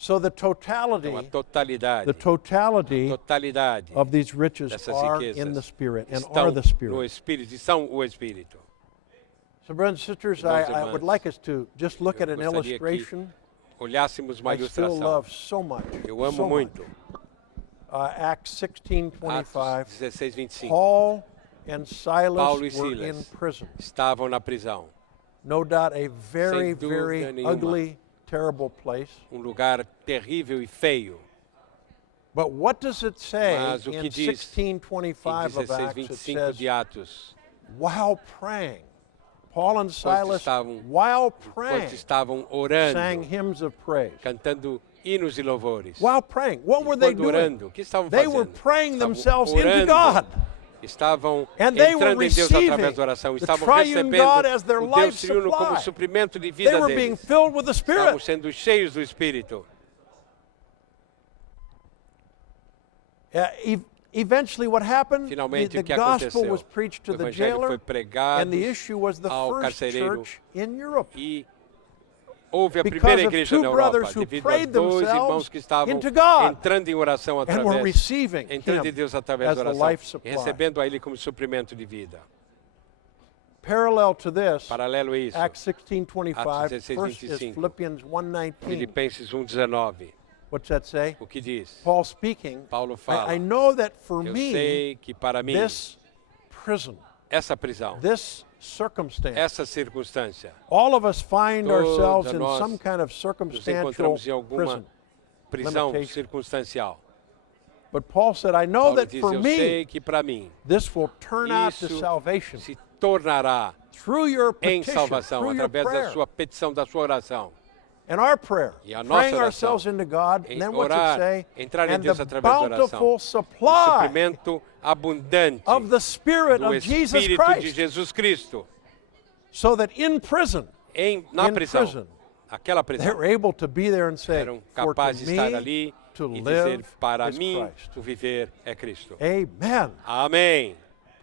So the totality, Então, a totalidade, the totality totalidade of these riches dessas are riquezas in the Spirit and estão are the no Spirit. Espírito, e são o Espírito. So, brothers and sisters, Irmãos e I would irmãs, like us to just look at eu an gostaria que illustration. Olhássemos uma I still ilustração. love so much. Eu amo so muito. much. Acts 16:25. Atos 16, 25. Paul and Silas Paulo e were Silas in prison. estavam na prisão. No doubt a very, Sem dúvida very nenhuma. ugly, terrible place. Lugar terrível e feio. But what does it say Mas o in que diz em 16:25 of 16, Acts? It 25 says, de Atos, while praying, Paul and Silas, estavam- while enquanto praying, estavam sang orando, hymns of praise. cantando hinos e louvores. While praying, what were they Enquanto doing? orando, o que estavam They fazendo? were praying Estavam themselves into orando, God. Estavam And they were entrando em Deus receiving através da oração. the Estavam triune God recebendo as their o life Deus triuno como supply. suprimento de They vida were being deles. filled with the Estavam Spirit. sendo cheios do Espírito. Eventually, what happened? Finalmente, the o que gospel aconteceu? was preached to O the evangelho jailer, foi pregado and the issue was the ao first carcereiro church in Europe. e houve a Because primeira of igreja two na brothers Europa, who devido prayed a dois themselves irmãos que estavam into God entrando em oração and were através, receiving entrando em Him Deus através as da the oração, life e supply. recebendo a Ele como suprimento de vida. Parallel to this, Paralelo a isso, Acts 16:25. Atos 16, First is 25. Philippians 1:19. Filipenses 1,19, What's that say? o que diz? Paul speaking. Paulo fala, I know that for eu me, sei que para mim, this prison, essa prisão, this circumstance, essa circunstância, all of us find Todos ourselves in nós some kind of nos circumstantial encontramos em alguma prison. prisão limitation. circunstancial. But Paul said, I know Paulo that diz, for eu me, sei que para mim, this will turn out to isso salvation se tornará through your em petition, salvação, through your através da prayer. sua petição, da sua oração. And our prayer, E a nossa praying oração, ourselves into God, em and then what's it orar, say? entrar em And Deus the através da oração. bountiful O supply suprimento abundante of the Spirit do of Jesus Espírito de Christ, Jesus Cristo. so that in prison, Na in prisão, prison, aquela prisão, they're able to be there and say, eram for to capazes de estar me, ali to e live dizer, para is mim, Christ. o viver é Cristo. Amen. Amém.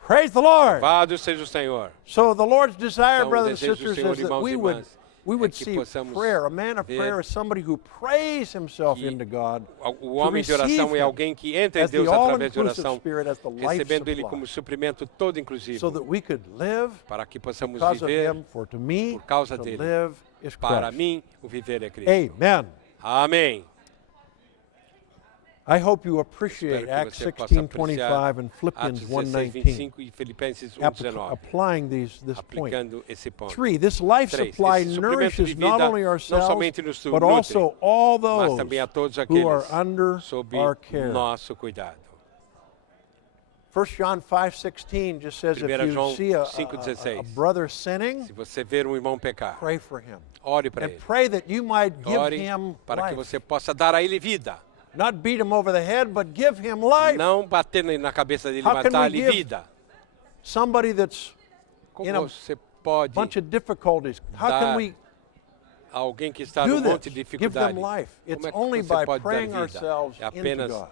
Praise the Lord. Louvado seja o Senhor. So the Lord's desire, Então, o brothers and desejo do sisters, Senhor, is that irmãos e we would irmãs, we would que see possamos prayer. A man of ver prayer is somebody who prays himself que into God, O homem de oração é alguém que entra em as the Deus através de all-inclusive oração, Spirit, as the life recebendo Ele supply, como suprimento todo so inclusivo, that we could live para que possamos because of viver. Him. For to me, por causa to dele. live is Para Christ. mim, o viver é Cristo. Amen. Amém. I hope you Espero appreciate que Acts você possa 16:25 and apreciar Philippians Atos 1:19, 16:25 e Filipenses 1:19, applying this point. aplicando esse ponto. 3, this life Três, supply esse suprimento nourishes de not vida only não ourselves, somente nos but nutre, also all mas those também a todos who are aqueles under sob our care. nosso cuidado. 1 John 5:16 just says if 1 you João see a 5:16. brother sinning, Se você ver um irmão pecar, pray for him. ore para And ele. pray that you might give Ore him para que life. você possa dar a ele vida. Not beat him over the head, but give him life. Não bater na cabeça dele, How mas can we dar-lhe give vida. Somebody that's Como in a você pode bunch of difficulties, how dar can we alguém que está do num monte this? de Give them dificuldade? life. It's Como é que only você by pode dar praying vida? ourselves É into apenas God.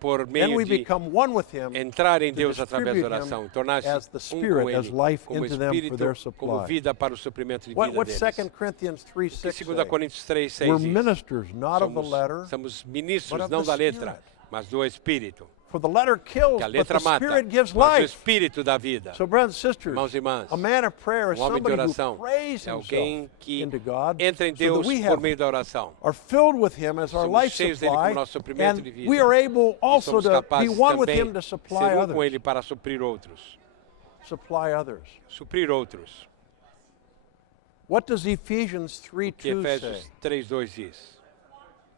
por Then meio we de become one with Him entrar em to Deus através da distribute oração, Him tornar-se as the com Spirit, as Ele, life como into them for Espírito, their como supply. vida para o suprimento de What, vida what's deles. 2 Corinthians 3, O que 6 2 say? Coríntios 3, 6 We're diz? ministers, not of the letter, Somos but ministros, of não the da letra, Spirit. mas do Espírito. For the letter kills, Que a but letra the mata, Spirit gives mas o life. Espírito dá vida. So, brothers and sisters, Irmãos e irmãs, a man of prayer is homem de somebody who oração prays é himself alguém que into God entra em so that Deus we por have, meio da oração. are filled with Him as our Somos life cheios dele como supply, nosso suprimento de and vida. we are able E also somos to be capazes one with também Him to de supply ser com others. Ele para suprir outros. Supply others. Suprir outros. What does Ephesians Que 3:2 say? Efésios 3:2 diz.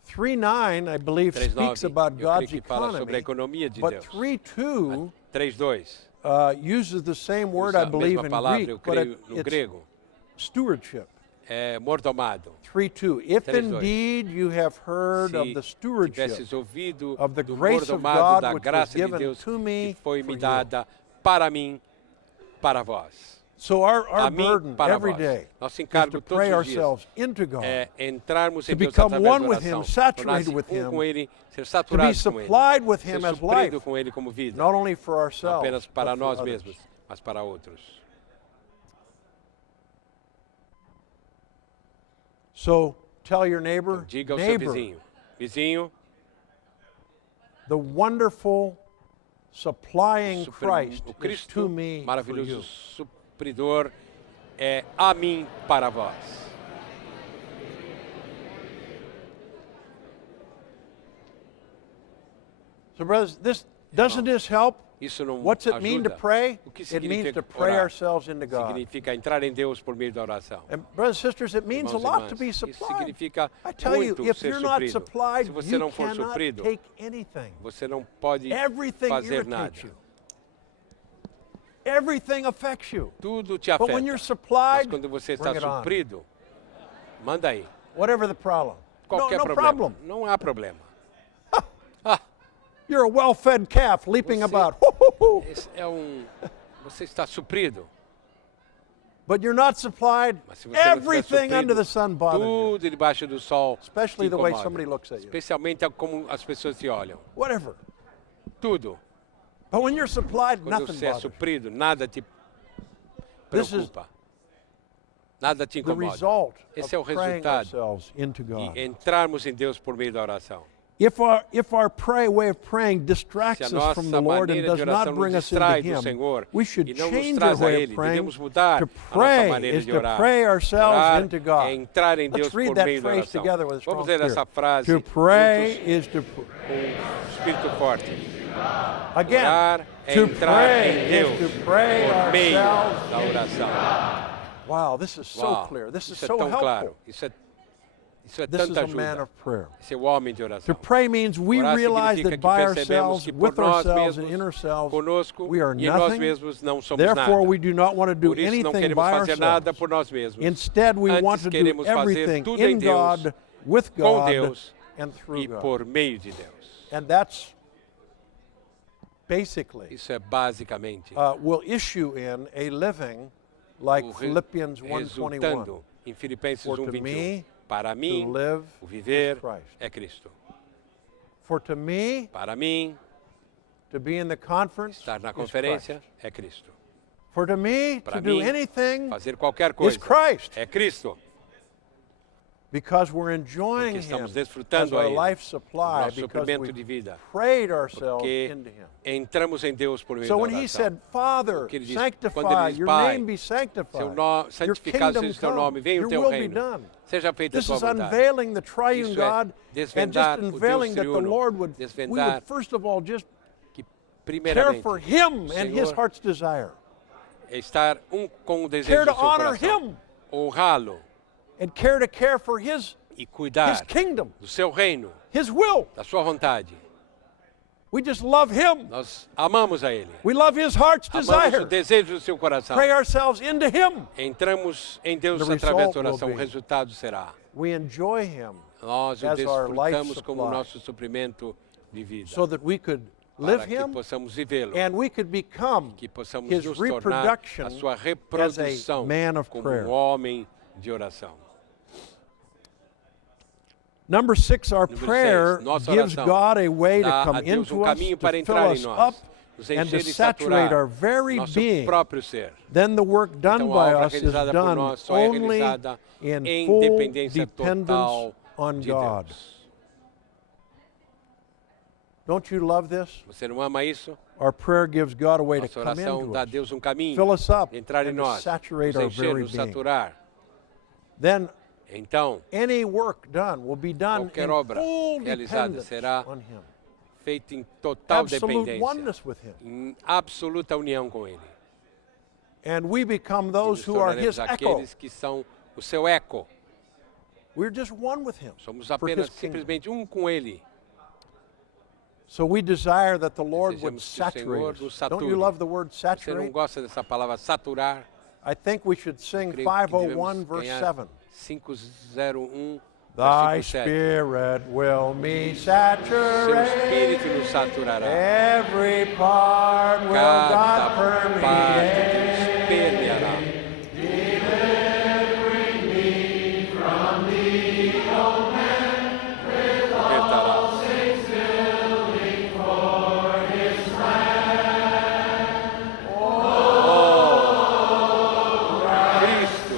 3:9, I believe, 3:9, speaks about eu creio God's que fala sobre a economy, economia de but Deus. 3:2 3:2. uses the same word, Usa I a believe, mesma in palavra, eu Greek, but creio no it's grego. stewardship. É mordomado. 3:2. If 3:2. indeed you have heard of the Se stewardship tivesses ouvido of the do grace of mordomado God da which was graça de given Deus to me que foi for me you. dada para mim, para vós. So our A mim, burden para every vós. day Nosso is encargo to todos pray os dias ourselves into God, é entrarmos em To Deus become através one da with oração, Him, saturated tornar-se with Him, com Ele, ser to be saturados com Ele, supplied with ser Him as suprido life, com Ele como vida, not only for não ourselves, apenas para but for nós others. mesmos, mas para outros. So tell your neighbor, Diga ao seu neighbor, vizinho, the wonderful supplying Christ o is Cristo to me for maravilhoso you. supridor é a mim para vós. So brothers, doesn't this help? Isso não What's it mean to ajuda? pray? O que It means significa to pray orar? ourselves into God. Significa entrar em Deus por meio da oração. And brothers and sisters, it means a Irmãos e lot irmãs, to be isso supplied. significa I tell you, muito if ser you're not suprido. supplied, Se você you não for cannot suprido, take anything. você não pode Everything fazer nada. irritates you. Everything affects you. Tudo te But afeta. when you're Mas supplied, quando você está bring it on. suprido, manda aí. Whatever the problem. Qualquer no problema. problem. Não há problema. You're a well-fed calf leaping Você- about. Esse é você está suprido. But you're not supplied. Mas se você não estiver Everything under suprido, the sun bothers you. tudo debaixo do sol Especially te the way incomoda. somebody looks at you. Especialmente como as pessoas te olham. Whatever. Tudo. But when you're supplied, Quando nothing você é bothers you. suprido, nada te This is preocupa. Nada te the incomoda. result Esse é o of praying resultado ourselves into God. de entrarmos em Deus por meio da oração. If our way of praying Se distracts a us from the nossa Lord and maneira does de not oração bring nos us into distrai do Him, Senhor we should e não nos change our traz a way Ele, of praying. devemos mudar To a nossa pray maneira is de to orar. pray ourselves Orar into é God. entrar em Deus Let's read por that meio da phrase oração. together with a strong Vamos ler essa spirit. frase To pray juntos is to com espírito forte. again. Orar é To entrar pray em Deus is to pray por meio ourselves. da oração. Wow, this is so Uau, clear. This is isso é so tão helpful. claro. Isso é This is tanta a man ajuda. of prayer. Esse é o homem de To oração. pray means we Orar realize significa that que by percebemos ourselves, que with por nós ourselves and mesmos, in ourselves, conosco we are e nós nothing. mesmos não somos Therefore, nada. we do not want to do Por isso não anything queremos by fazer nada ourselves. por nós mesmos. Instead, we Antes want to do queremos fazer everything tudo em in Deus, God, with com God, Deus and through e God. por meio de Deus. And that's basically Isso é basicamente will issue in a living like o Philippians 1:21. resultando em Filipenses For to 1:21. me, Para mim, to live o viver is Christ. é Cristo. For to me, Para mim, to be in the conference estar na is conferência Christ. é Cristo. For to me, Para to do mim, anything fazer qualquer is coisa Christ. é Cristo. Because we're enjoying Porque Him estamos as desfrutando a our Ele, life supply nosso because suprimento de we vida. prayed ourselves Porque into Him. entramos em Deus por meio So da when He oração. said, Father, Que ele diz, quando sanctify, ele diz, your Pai, name be sanctified, seu your santificado kingdom seja o teu come, nome, venha your o teu will be reino. done. Seja feita a This tua is vontade. unveiling the triune Isso é God and desvendar just o Deus unveiling that the triuno, Lord we desvendar would first of all just que care primeiramente for Him and His Senhor, heart's desire. é estar com o Care desejo to do seu honor coração. Him Honrá-lo and care for His e cuidar kingdom, do seu reino, His will. da sua vontade. We just love Him. Nós amamos a Ele. We love His heart's Amamos desire. o desejo do seu coração. Pray ourselves into Him. Entramos em Deus The através result da oração. will O be- resultado será: We enjoy Him nós o as our life desfrutamos como supply, nosso suprimento de vida, so that we could live para que Him possamos vivê-lo, and we could become que possamos His nos tornar reproduction a sua as a reprodução man of como prayer. homem de oração. Number 6, our Número prayer 6, nossa gives oração God a way to dá come a Deus into us, caminho para to fill entrar em us nós, up, nos and encher to e saturate saturar our very nosso being. próprio ser. Then the work done Então, a by obra us is realizada por done nós só é only realizada in em full dependência dependence total on de God. Deus. Don't you love this? Você não ama isso? Our prayer gives God a way to Nossa come oração into dá a us, Deus um caminho fill us up, de entrar em and to nós, saturate nos our encher, very nos being. saturar. Then Então, any work done will be done qualquer in obra full realizada dependence será on Him. feita em total Absolute dependência, oneness with Him. em absoluta união com Ele. And we become E those nos who are His tornaremos echo. aqueles que são o seu eco. We're just one with Him Somos for apenas His kingdom. simplesmente um com Ele. So we desire that the Lord would Desejamos que o Senhor saturate nos us. Don't you sature. love the word Você não saturate? gosta dessa palavra saturar? I think we should sing Creio que 501 devemos verse ganhar 7. 501, Thy versículo 7. Spirit will me Seu saturate. Espírito nos saturará. Every part will Cada God parte permeate. Deus permeará. Libertará. Cristo,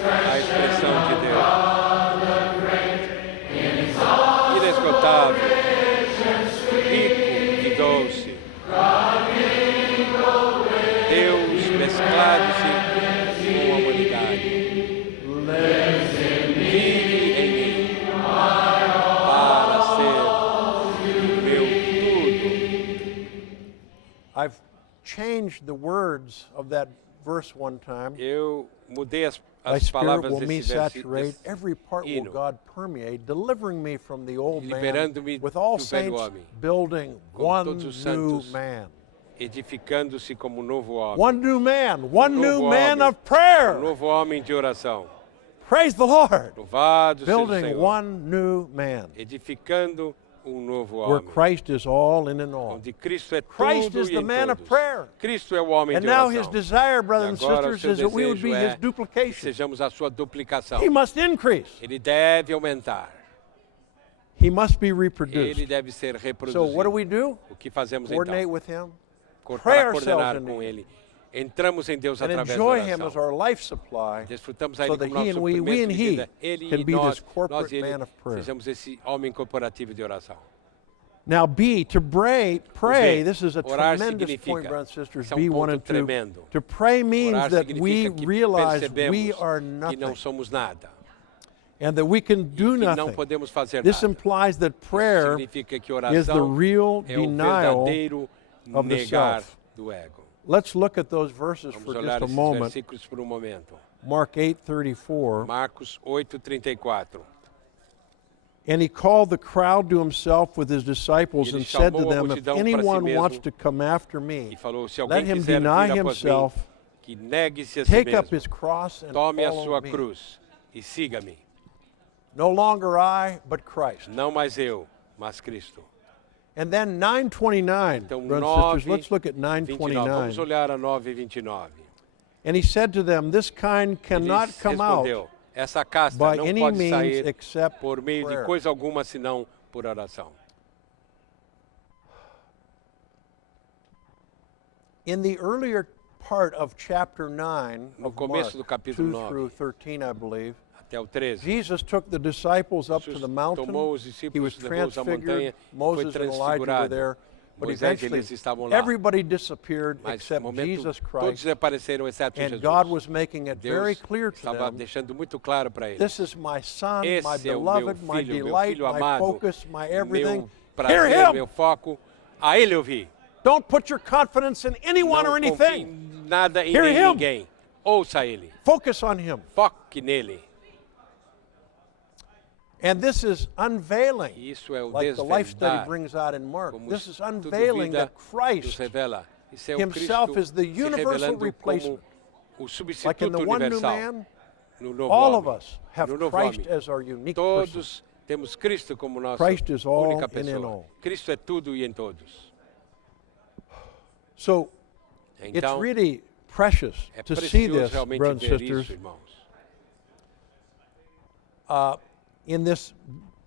a expressão de Deus. Inesgotável, rico e doce. Deus mesclado-se com a humanidade. Vive em mim para ser meu tudo. I've changed the words of that verse one time. Eu mudei as Thy Spirit palavras will me desse saturate, versículo, every part will hino. God permeate, delivering me from the old man, Liberando-me with all do velho saints homem, building com one todos os new santos. man. edificando-se como um novo homem. One new man, one new novo man homem, of prayer. novo homem de oração. Praise the Lord. Louvado seja o Building Senhor. one new man, Edificando novo where homem. Christ is all in and all. Onde Cristo é Christ tudo is e the em man of todos. prayer. Cristo é o homem And de now oração. his desire, brothers and E agora o sisters, seu is that we would be desejo his que duplication. sejamos a sua duplicação. He must increase. Ele deve aumentar. He must be reproduced. Ele deve ser So reproduzido. what do we do? O que fazemos Coordinate então? with him Para pray coordenar ourselves com in Ele. Entramos em Deus and através da enjoy him as oração. our life supply, Desfrutamos a so Ele that como he nosso and we suprimento and de he vida. Ele can e be nós, this corporate nós e Ele, man of prayer. sejamos esse homem corporativo de oração. Now, B, to pray, B, this is a orar tremendous significa, point, brothers and sisters, isso é B1 ponto and 2. tremendo. To pray means Orar that we significa que realize percebemos we are que nothing não somos nada. and that we can do Que não nothing. podemos fazer This nada. implies that Isso prayer significa que is the oração real é o denial verdadeiro of the negar self. do ego. Let's look at those verses Vamos for just olhar a esses moment. versículos por um momento. Mark 8:34. Marcos 8:34. And he called the crowd to himself with his disciples Ele and said to chamou a them, If multidão para si anyone mesmo wants to come after E me, falou, se let alguém him quiser deny vir após mim, himself, que negue-se a si take up mesmo, his cross and tome a follow sua me. cruz e siga-me. No longer I, but Christ. Não mais eu, mas Cristo. And then 9:29, Então, brothers and sisters, 9, let's look at 29. Vamos 9:29. olhar a 9:29. And he said to them, This kind Ele cannot come out respondeu, essa casta by não any pode means sair except por meio de prayer. coisa alguma senão por oração. In the earlier part of chapter 9 No of começo do Mark, capítulo 2 9. through 13, I believe, Até o 13. Jesus took the disciples up to Jesus the mountain. tomou os He discípulos, was levou-os à montanha, transfigured. Moses foi and Elijah were transfigurado. there. But Moisés e eventually, Elias estavam lá. everybody disappeared Mas no except momento Jesus todos Christ. desapareceram exceto And Jesus. God was making it very Deus clear to estava them, deixando muito claro para eles. This is my son, my Esse é o meu beloved, my filho, meu delight, filho my amado, focus, my everything. meu Hear prazer, him! meu foco. A ele ouvi. Don't put your confidence in anyone Não or confie anything. em nada e Hear nem him. ninguém. Ouça ele. Focus on him. Foque nele. And this is unveiling, Isso é o like the life study desvendar. brings out in Mark. Como This is tudo unveiling vida that nos Christ, revela. Isso é o himself Cristo is the se universal revelando replacement. como o like substituto in the one new universal man, no novo all of homem. us have No novo Christ homem. as our unique person. Todos Temos Cristo como nossa Christ is all única and in pessoa. all. Cristo é tudo e em todos. So it's Então, really precious é to see precioso this, realmente brothers and ver sisters, isso, irmãos. in this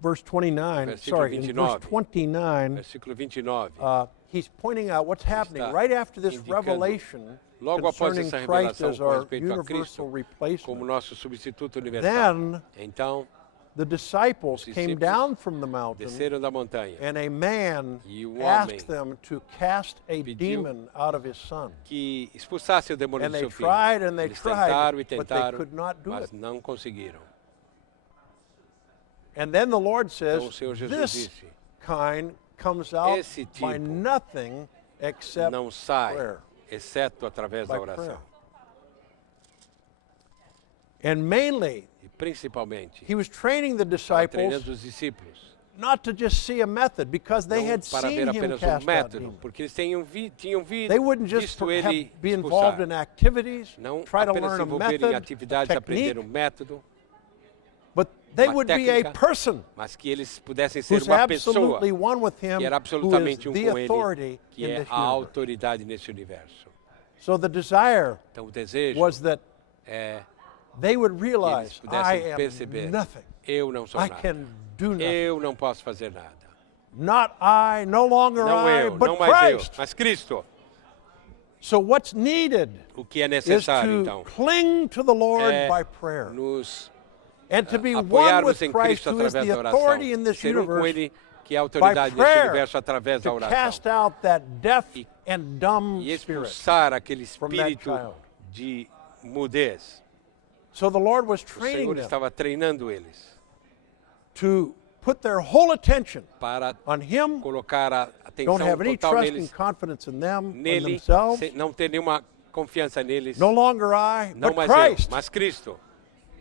verse 29. Versículo Sorry, in verse 29. 29, Versículo 29. he's pointing out what's happening Está right after this indicando, revelation logo após concerning essa Christ revelação as com our respeito a universal Cristo como replacement. nosso substituto universal. Then Então, the disciples os came discípulos down from the mountain, desceram da montanha, and a man e o asked homem them to cast a pediu demon out of his son. que expulsasse o demônio And do they seu filho. tried and they Eles tried, tentaram e but they tentaram, could not do mas it. não conseguiram. And then the Lord Então o says, Senhor Jesus this disse, kind comes out Esse by tipo nothing except não sai, prayer. exceto através By da oração. prayer. And mainly, E principalmente, he was training the estava disciples treinando os discípulos, not to just see a method, because they não had para seen ver him apenas cast out método, demons. porque eles tinham They wouldn't just visto ele be involved expulsar. in activities, Não try to apenas learn se a envolver em method, a atividades, aprender technique, método, but they uma would be a técnica, person mas que eles pudessem ser who's uma pessoa absolutely one with him, que era who is absolutamente the com ele, authority que in é this a universe. autoridade nesse universo. So the desire Então o desejo was that é they would que realize, eles I pudessem am perceber, nothing. eu não sou I nada, can do nothing. eu não posso fazer nada. Not I, no longer Não I, eu, but não mais eu, Christ. mas Cristo. So what's needed O que é is necessário, to então, cling to the Lord é by prayer nos and to be one apoiarmos with em Christ, Cristo who is através the da oração, authority in this ser com universe, Ele, que é a autoridade by nesse prayer, universo através da to oração. cast out that deaf E- and dumb E spirit. expulsar aquele from that espírito child. de mudez. So the Lord was O training Senhor them estava treinando eles to put their whole attention para on Him, colocar a don't atenção have any total trust and neles, confidence in them, in nele, themselves. sem, não ter nenhuma confiança neles, No longer I, não but mais Christ. eu, mas Cristo.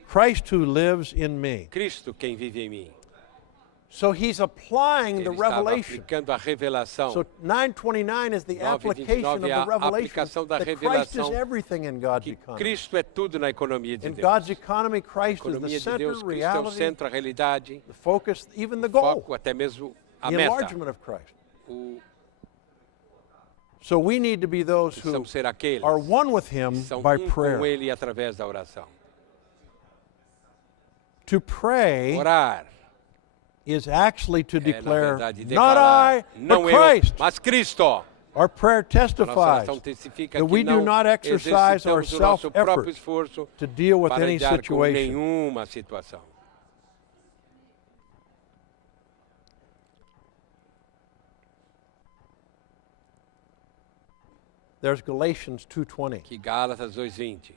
Christ who lives in me. Cristo quem vive em mim. So he's applying the Ele estava revelation. aplicando a revelação. So 929 is the 9:29 application of é the a revelation aplicação da that Christ is revelação everything in God's que economy. Cristo é tudo na economia de In Deus. God's economy, A Christ is the economia de center, Deus, Cristo é o reality, centro, a realidade, the focus, even the o goal, foco, até mesmo a the meta. enlargement of Christ. O, So we need to be those who precisamos ser aqueles are one with Him que são by com prayer. Ele através da oração. To pray Orar is actually to é, na declare, verdade, not declarar, I, não but eu, Christ. mas Cristo. Our prayer Nossa testifies oração testifica that que we do não not exercise our exercitamos o nosso próprio self-effort esforço to deal with para any lidar com situation. nenhuma situação. There's Galatians 2:20. Que Gálatas 2:20.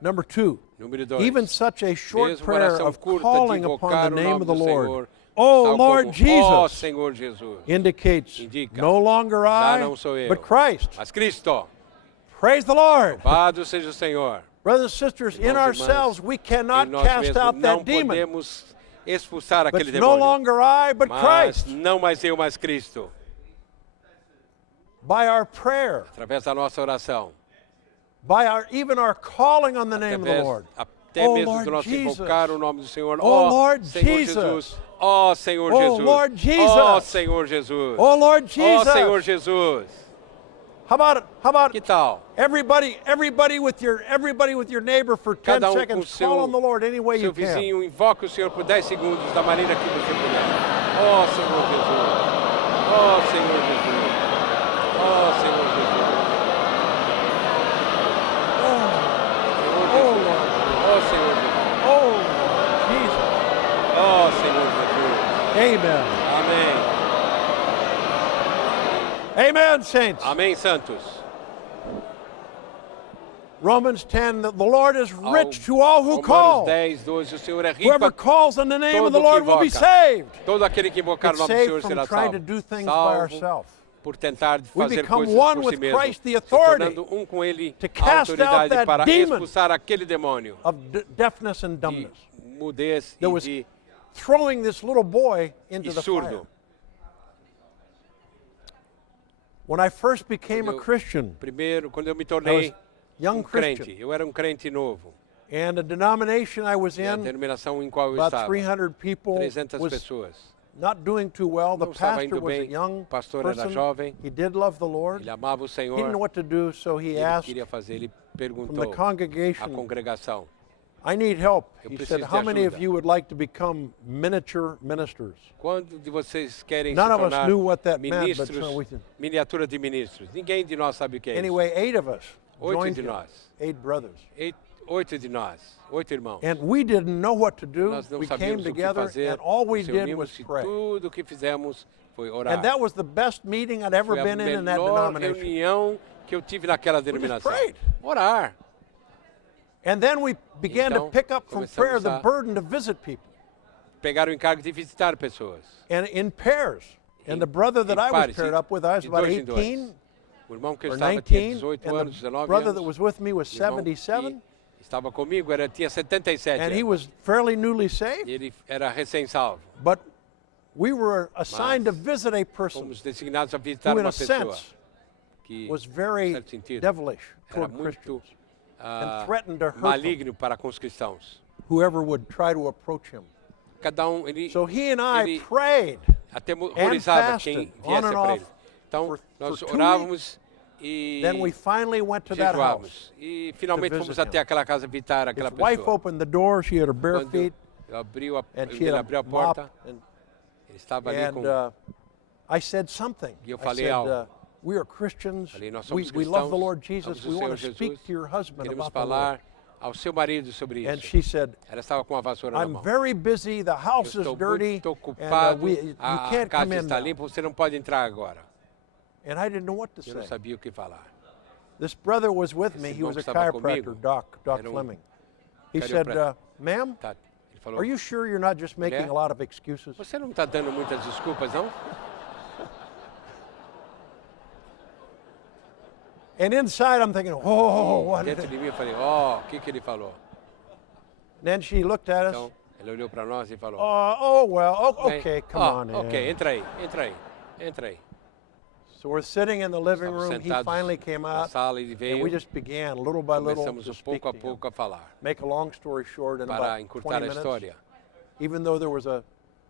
Number 2, Número 2. even such a short Mesmo prayer oração of curta de calling upon invocar the o name nome of the do Lord, Senhor, oh tal Lord como, ó Jesus, Senhor Jesus, indicates indica, no longer já I, não sou eu, but Christ. mas Cristo. Praise the Lord. Louvado seja o Senhor. Brothers and sisters, in Irmãos e irmãs, ourselves we E cannot nós cast mesmos out não that demon. podemos expulsar But aquele it's no demônio. longer I, but Mas Christ. não mais eu, mas Cristo. By our prayer, Através da nossa oração. by our even our calling on the name of the Através, Lord. até Oh, mesmo Lord do nosso Jesus. invocar o nome do Senhor. Oh, Ó Lord Senhor Jesus. Jesus. Ó Senhor Oh, Jesus. Lord Jesus. Ó Senhor Jesus. Oh Lord Ó Jesus. Senhor Jesus. How about Que tal? everybody with your neighbor for 10 Cada com seconds, seu, call on the Lord any way seu you can. vizinho, invoque o Senhor por 10 segundos da maneira que você puder. Ó Senhor Jesus. Ó Senhor Jesus. Ó Senhor Jesus. Senhor Jesus. Ó Senhor Jesus. Oh, Jesus. Ó Senhor Jesus. Amen. Amém. Amen, saints. Amém, santos. Romans 10, that the Lord is Ao- rich to all who Romanos call. 10, 12, o Senhor é rico Whoever a calls on the name of the todo que Lord will be invoca. saved. todo aquele que invocar o It's nome do saved Senhor from será trying to salvo. do things by Salvo ourselves. por tentar de We fazer become coisas one por with si mesmo, Christ, the se authority tornando com Ele to a cast out autoridade that para demon expulsar aquele demônio Of deafness and de dumbness. mudez That e was de throwing this little boy into e the fire. surdo. When I first became a Quando eu- Christian, Primeiro, quando eu me I was tornei young crente, Christian. eu era um crente novo. And the denomination I was E a in, denominação em qual eu about estava, 300 people, 300 was pessoas. not doing too well. The Não estava pastor indo was a bem, young o pastor era person. jovem, He did love the Lord. ele amava o He didn't know Senhor, what to do, so he ele asked queria fazer, ele from the perguntou à congregation, congregação, I need help. Eu He preciso said, de how many of ajuda. you would like to become miniature ministers? quando de vocês querem None se of us tornar knew what that meant, but ministros, so we can- miniatura de ministros? Ninguém de nós sabe o que é Anyway, 8 of us Oito joined de him, nós. 8 brothers. isso. 8 de nós, 8 irmãos. And we didn't know what to do. Nós não We came sabíamos o que together, fazer, and all we nos did reunimos was e pray. tudo o que fizemos foi orar. And that was the best meeting I'd ever Foi a been in that melhor denomination. reunião que eu tive naquela denominação. prayed. Orar. And then we began to Então, pick up from prayer começamos the a- burden to visit people, Pegar o encargo de visitar pessoas. and in pairs. And the brother that Em I was pares, paired up with, I was de about dois em dois. 18 O irmão que eu or estava tinha 19, 18 and anos, the 19 brother anos. that was with me was O irmão 77, que estava comigo tinha 77 and he anos. was fairly newly saved. E ele era recém-salvo. But we were assigned to visit a person Fomos designados a visitar who, in uma a pessoa sense, que, was em very certo sentido, devilish era toward muito Christians, and threatened to hurt them, maligno para com os cristãos. whoever would try to approach him. Cada ele So he and I ele prayed. aterrorizava quem fasted, on viesse and para off, ele. Então, for nós 2 orávamos e Then we finally went to that house. jejuávamos. E finalmente to fomos visit até him. aquela casa visitar aquela His wife pessoa. opened the door. She had her bare Quando feet, abriu a, and she ele had abriu a a mop. porta, ele estava ali com... I said something. E eu I falei said, algo. we are Christians. Falei, nós We, somos we love the cristãos, Lord Jesus. amamos o We want Senhor to Jesus, speak to your husband queremos about the Lord. falar ao seu marido sobre And isso. she said, Ela estava com a vassoura na I'm mão. very busy. The house Eu is estou dirty. muito And ocupado, you a can't come casa in está now. limpa, você não pode entrar agora. And I didn't know what to Eu não say. sabia o que falar. This brother was with me. Esse He was a irmão que estava chiropractor, comigo Doc era Fleming. He said, chiropractor. ma'am, Tá. Ele falou, are you sure you're not just making Mulher? a lot of excuses? você não está dando muitas desculpas, não? And inside I'm thinking, oh, what did Dentro it? de mim eu falei, ó, o que ele falou? Then she looked at us. Então, ele olhou para nós e falou, Oh, well, "Bem, okay, come ó, on in. ok, entra aí, entra aí, entra aí. So we're sitting in the living Estávamos room. He sentados finally came na out, sala, ele and veio, we just began little by little começamos to um speak pouco a to him. pouco a falar, Make a long story short, in para about encurtar 20 a minutes, história. even though there was a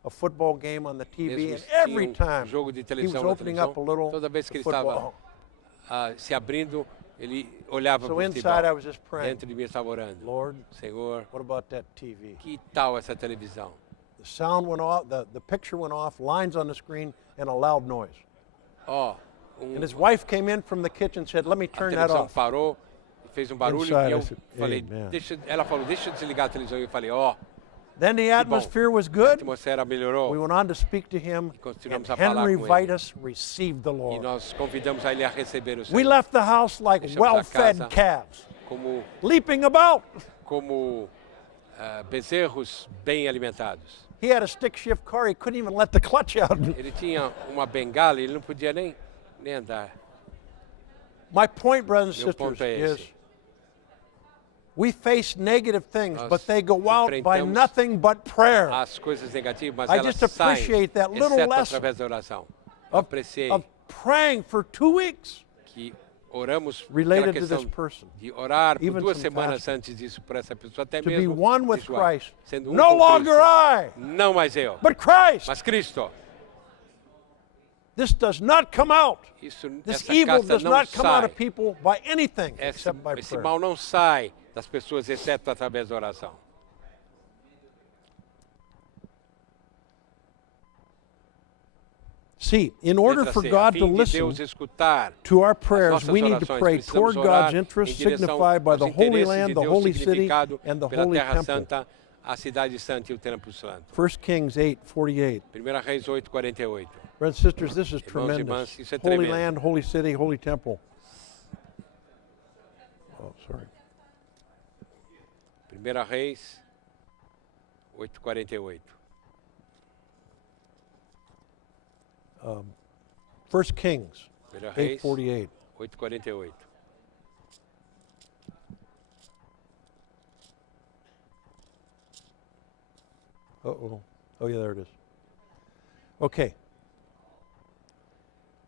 football game on the TV, Mesmo and tinha every time jogo de he was televisão na opening up a televisão, little toda vez que the ele estava football. se abrindo, ele olhava So para o inside I futebol. was just praying, Dentro de mim eu estava orando. Lord, Senhor, what about that TV? que tal essa televisão? The sound went off, the picture went off, lines on the screen, and a loud noise. Ó, And his wife came in from the kitchen and said, let me a turn that televisão off. parou, fez um barulho Inside, e eu I said, falei, "Amen." ela falou, deixa eu desligar a televisão. E eu falei, ó, Then the atmosphere was a good. atmosfera We melhorou went on to speak to him, and continuamos a falar Henry com ele. Vitus received the E Lord. nós convidamos a ele a receber o We Senhor. left the house like Deixamos a well-fed casa calves, como, leaping about. como bezerros bem alimentados. He had a stick-shift car. He couldn't even let the clutch out. Ele tinha uma bengala, ele não podia nem andar. My point, brothers and Meu sisters, ponto é is esse. we face negative things, Nós but they go out by enfrentamos nothing but prayer. As coisas negativas, mas I elas just saem, appreciate that little exceto lesson através da oração. Of, Apreciei of praying for 2 weeks que oramos pela related to questão this person. de orar por Even 2 some semanas fasting. antes disso por essa pessoa, até To be mesmo one with jejuar, Christ. sendo No com longer I, Cristo. Não mais eu, but Christ. mas Cristo. This does not come out. Isso, This essa evil caça does não not come out sai. of people by anything Esse except by esse prayer. mal não sai das pessoas, exceto através da oração. See, in order Letra for C, a God to fim de listen Deus escutar to our as prayers, nossas we need to orações, pray precisamos toward orar God's em interests direção signified by aos the Holy interesses Land, de the Deus, Holy City, significado and the pela Holy Terra Temple. Santa, a cidade santa e o Templo Santo. 1 Kings 8:48. 1 Reis 8:48. Brothers and sisters, this is Irmãos e tremendous. irmãs, isso é Holy tremendo. Land, Holy City, Holy Temple. Oh, sorry. 1 Reis 8:48. 1 Kings 1 Reis 8:48. 8:48. Uh-oh. Oh, yeah, there it is. Okay.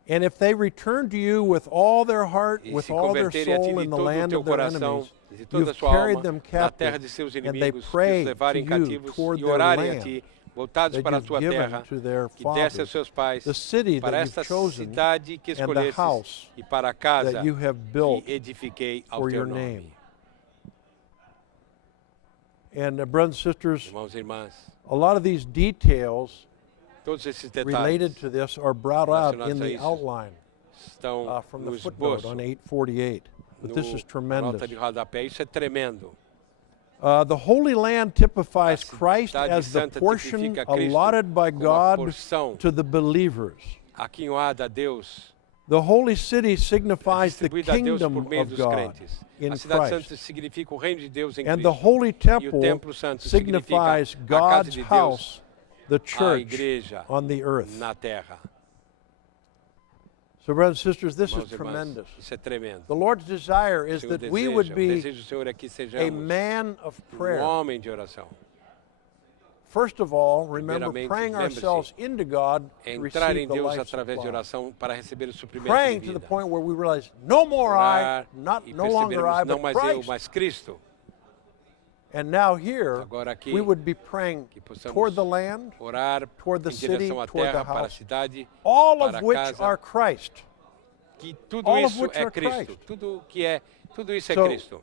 And if they return to you with all their heart, E with se all their converterem a ti soul de in the todo o land teu of their coração, enemies, de toda a you've sua carried alma, them na terra captive, de seus and they inimigos, e pray os to levarem you cativos toward e their orarem a land ti, voltados that para a you've tua given terra, to their que desse aos fathers, seus pais, the city para that esta you've chosen, cidade que and the escolhestes house e para a casa that you have built que edifiquei ao for teu your nome. name. And brothers and sisters, Irmãos e irmãs, a lot of these details todos esses related detalhes to this are brought out in relacionados a the isso outline estão from no the footnote esboço, on 848. But this is na tremendous. nota de rodapé. Isso é tremendo. The Holy Land typifies A Christ cidade as the santa portion tipifica Cristo allotted by como a God porção to the believers. aquinhoada a Deus, The holy city signifies the distribuída a Deus por kingdom meio of dos God crentes. in A cidade Christ. santa significa o reino de Deus em And the Cristo. holy E o temple templo santo significa signifies a casa God's de Deus, house, the a church igreja on the earth. na terra. So, brothers and sisters, this is Irmãos e irmãs, tremendous. isso é tremendo. The Lord's desire O is Senhor that we would deseja, o be desejo do Senhor é que a sejamos man of prayer. homem de oração. First of all, remember Primeiramente, praying lembre-se, ourselves into God to Entrar em receive the Deus life através de supply. oração para receber o suprimento Praying de to the vida. point where we realize, no more I, Orar e no longer I, percebermos não but mais eu, Christ. mas Cristo. And now here, Agora aqui, we would be praying que possamos toward the land, Orar toward the em city, direção à toward the terra, para a house, cidade, all para of a which casa, are Christ. que tudo all of isso which é are Cristo. Christ. Tudo isso é So, Cristo.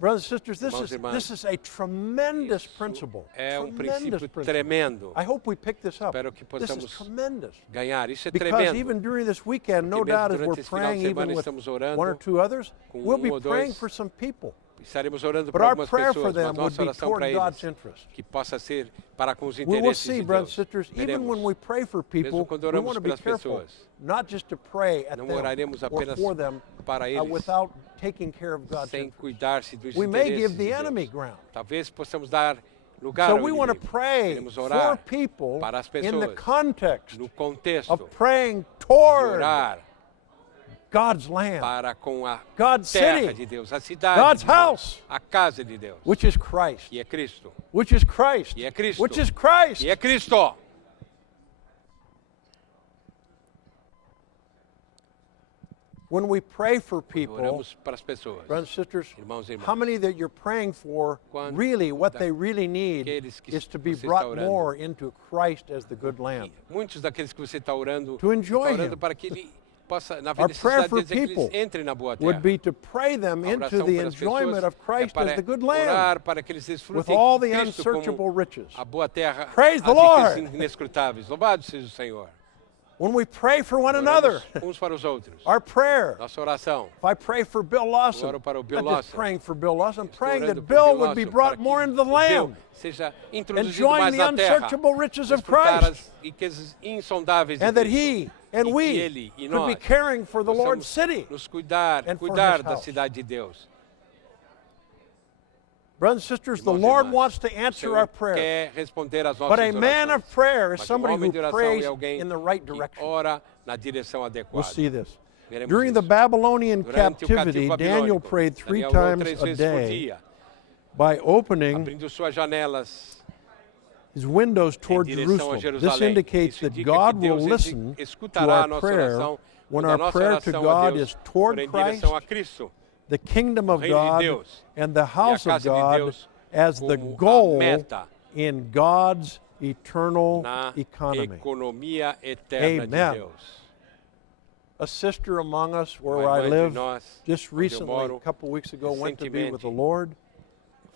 Brothers and sisters, Irmãos e irmãs, this is a tremendous Isso principle. é Tremendous princípio principle. tremendo. I hope we pick this up. Espero que This is possamos tremendous. Ganhar, isso é Because tremendo. even during this weekend, no Porque mesmo doubt as durante we're esse final de praying even semana with estamos orando one or two others, com we'll be ou praying dois. for some people. Estaremos orando But por our algumas prayer for pessoas, them mas would nossa be oração toward para God's eles, interest. que possa ser para com os We will interesses see, de brothers and Deus. sisters, even when we Veremos. pray for people, quando we oramos want to be pelas careful pessoas, not just to pray at não them oraremos or apenas for them para eles, without taking care of God's sem interest. cuidar-se dos We may interesses give the de enemy Deus. ground. Talvez possamos dar lugar So ao we want to inimigo. pray Queremos for orar people para as in the pessoas, context no contexto of praying de toward orar God's land, para com a God's terra city, de Deus, a cidade God's de Deus, house, a casa de Deus, which is Christ, que é Cristo, which is Christ, que é Cristo, which is Christ. que é Cristo. When we pray for Quando people, oramos para as pessoas, brothers and sisters, irmãos e irmãs, how many that you're praying for, Quando really what they really need daqueles que is to be você está brought orando, more into Christ as the good land. muitos daqueles que você está orando, To enjoy está orando Him. para que ele possa, na Our prayer necessidade for de dizer que people eles entrem na boa terra. would be to pray them A into oração the pelas enjoyment pessoas of Christ para as the good land orar para que eles with desfrutem all the Cristo unsearchable como riches. a boa terra, Praise as the riquezas Lord. inescrutáveis. Louvado seja o Senhor. When we pray for one another, Oramos uns para os outros. our prayer, Nossa oração. if I pray for Bill Lawson, Oro para o Bill I'm not just Lawson. praying for Bill Lawson, I'm Estou praying orando that por Bill would be Lawson brought para more que into the Bill land, seja introduzido enjoying mais the na terra, unsearchable riches of desfrutar Christ, as riquezas insondáveis de and that Cristo. he and E que we ele e could be nós caring for the Lord's possamos city. nos cuidar, and for cuidar his da house. cidade de Deus. Brothers and sisters, the Irmãos e Lord irmãs, wants to o answer Senhor our prayer. quer responder às nossas But a man orações. of prayer is Mas somebody homem who de oração prays é alguém in the right que direction. ora na direção We'll adequada. see this. Veremos During the isso. Babylonian Durante o captivity, cativo Daniel babilônico, prayed 3 Daniel orou times 3 a vezes por day dia, by opening abrindo suas janelas his windows em toward direção a Jerusalem. This Jerusalém. indicates Isso that indica God que will Deus listen to escutará a our nossa prayer oração when quando a our nossa prayer to oração a God Deus is toward for em Christ, direção a Cristo, the kingdom of reino de God, Deus and the house a of casa de God Deus as the como a goal meta in God's eternal na economy. economia eterna de Amen. Deus. A sister among us where Uma I irmã live entre nós, just onde eu recently, moro, a couple weeks ago, went to be with the recentemente, Lord.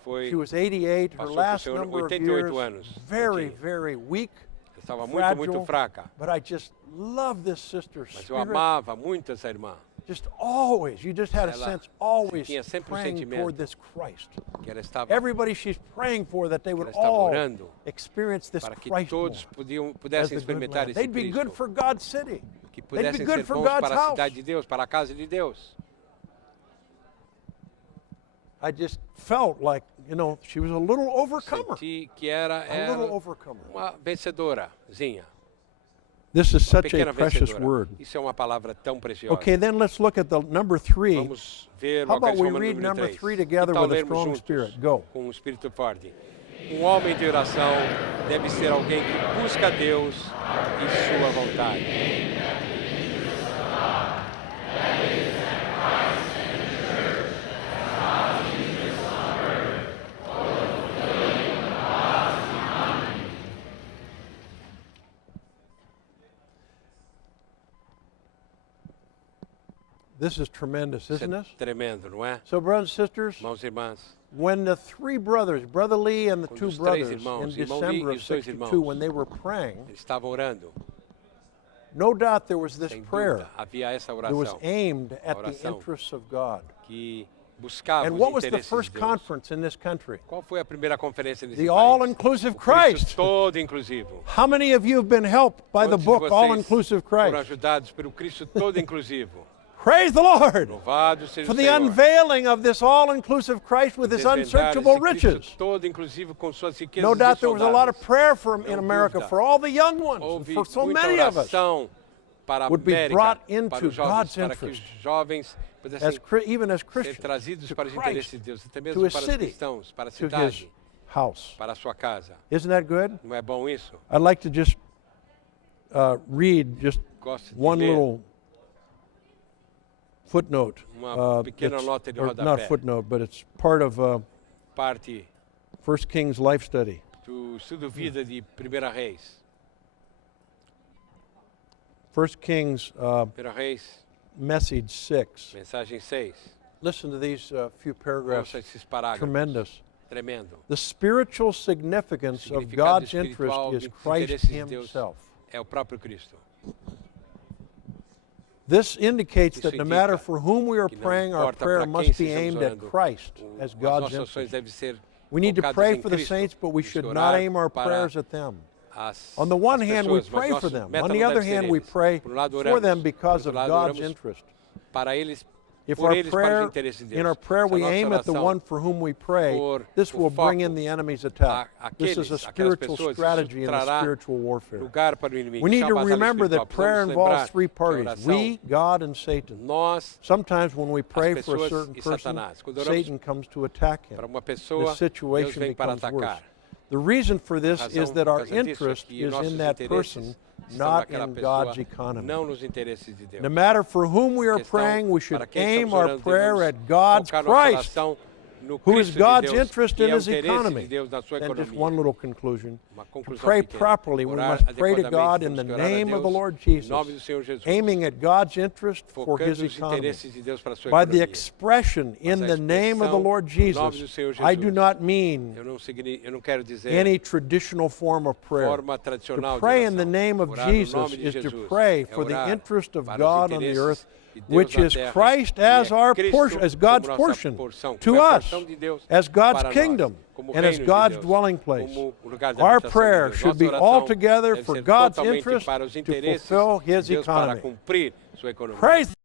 Foi, She was 88, her passou por last seu number of 88 years, anos, very, tinha. very weak, estava muito, fragile, muito fraca. but I just love this sister's Mas eu spirit. amava muito essa irmã, Just always, you just had a Ela sense, always tinha sempre praying sentimento toward this Christ. que ela estava Everybody she's praying for, that they would estava all orando experience this para que Christ more todos as pudessem the good experimentar land. esse They'd be good Cristo, for God's city. que They'd be pudessem good ser for bons God's para a house. cidade de Deus, para a casa de Deus. I just felt like, she was a little overcomer. Senti que era A little overcomer. uma vencedorazinha, This is uma such a pequena precious vencedora. word. Isso é uma palavra tão preciosa. Okay, then let's look at the number 3. Vamos ver How o about we Romanos read número number 3. 3 together Que tal with a lermos strong juntos spirit? Go. com um espírito forte? Um homem de oração deve ser alguém que busca Deus e sua vontade. This is tremendous, Isso isn't é it? tremendo, não é? So, brothers and sisters, Irmãos e irmãs, when the three brothers, Brother Lee and the Quando two os três brothers, irmãos, in irmão Lee December e of os dois 62, irmãos, when they were praying, eles estavam orando. no doubt there was this Sem prayer dúvida, havia essa that was oração aimed at the oração. interests of God. que buscava And os what was the interesses first de Deus. conference in this country? Qual foi a primeira conferência nesse The país? all-inclusive O Cristo Christ. todo inclusivo. How many of you have been helped by the Quantos de book vocês All-Inclusive foram Christ? ajudados pelo Cristo todo inclusivo. Praise the Lord Louvado seja for o the Senhor. unveiling of this all-inclusive Christ with his Desvendar unsearchable esse Cristo riches. todo inclusive com suas riquezas No doubt there was a lot of insondáveis. prayer in Não America dúvida. for all the young ones, and Houve for so muita many of us. oração para a would be América, brought para into os jovens, God's para que os interest. jovens pudessem Even as ser Christians, trazidos to para os Christ, interesses de Deus, até to mesmo his para os city, cristãos, para a to his cidade, house. para a sua casa. Isn't that good? Não é bom isso? I'd like to just read just Gosto de one ler little footnote. Uma pequena nota de or not rodapé. footnote, but it's part of Parte 1 Kings Life Study. do estudo vida de 1 Reis. 1 Kings 1 Reis, message 6. mensagem 6. Listen to these few paragraphs. Ouça esses parágrafos. Tremendous. Tremendo. The spiritual significance of Significado God's interest espiritual is dos Christ interesses de Deus himself. é o próprio Cristo. This indicates Isso that no matter indica for whom we are que não praying, our importa prayer para quem must be estejamos aimed at orando, Christ as As God's nossas ações interest. devem ser We need to focadas pray em for the Cristo. saints, but we Temos que should orar not aim our para prayers at them. as- On the one as hand, we pessoas, mas pray for nosso them. meta On não the deve other ser hand, we eles. pray Por um lado, for oramos. them because Por of outro lado, God's oramos interest. para eles, If por our eles, para os prayer, interesses de Deus. in our prayer Se a we nossa aim at the oração one for whom we pray, for this o will bring foco in the enemy's attack. This is a aquelas spiritual pessoas, isso strategy in the trará spiritual warfare. lugar para o inimigo. We need Isso é to uma batalha remember that espiritual. prayer Precisamos involves lembrar three que a parties, oração, we, God, and Satan. nós, Sometimes when we pray for a pessoas certain e person, Satanás. Quando oramos Satan comes to attack him. para uma The pessoa, Deus situation vem para becomes worse. atacar. The reason for this A razão is that our por causa disso é interest que is nossos in that interesses person, estão not naquela in pessoa, God's economy. não nos interesses de Deus. No matter for whom we are Questão praying, we should para quem aim estamos our orando, prayer devemos at God's focar nossa Christ, oração no who is Cristo de God's Deus, interest que in é o his interesse economy. de Deus na sua And just economia. one little conclusion. Uma To conclusão pray pequena. properly, we Orar must pray to adequadamente, God in temos the que orar a name of the Deus Lord em Jesus, nome do Senhor Jesus, aiming at God's interest for focando his os economy. interesses de Deus para a sua By the economia. expression in Mas a the name of the expressão Lord no nome Jesus, do Senhor I do Jesus. not mean Eu não quero dizer any traditional form of prayer. forma tradicional To pray in de the oração. name of Orar no Jesus nome de is to Jesus pray é for the orar interest of para os God on the interesses earth, de Deus which na is terra, Christ que as é our Cristo portion, as como God's nossa portion porção, to como a us, porção de Deus as God's para nós, kingdom, como and as reino de God's Deus, dwelling place. como o lugar da Our habitação de prayer Deus. should be Nossa oração altogether deve for ser God's totalmente interest para os to interesses fulfill de his Deus para economy. cumprir sua economia. Praise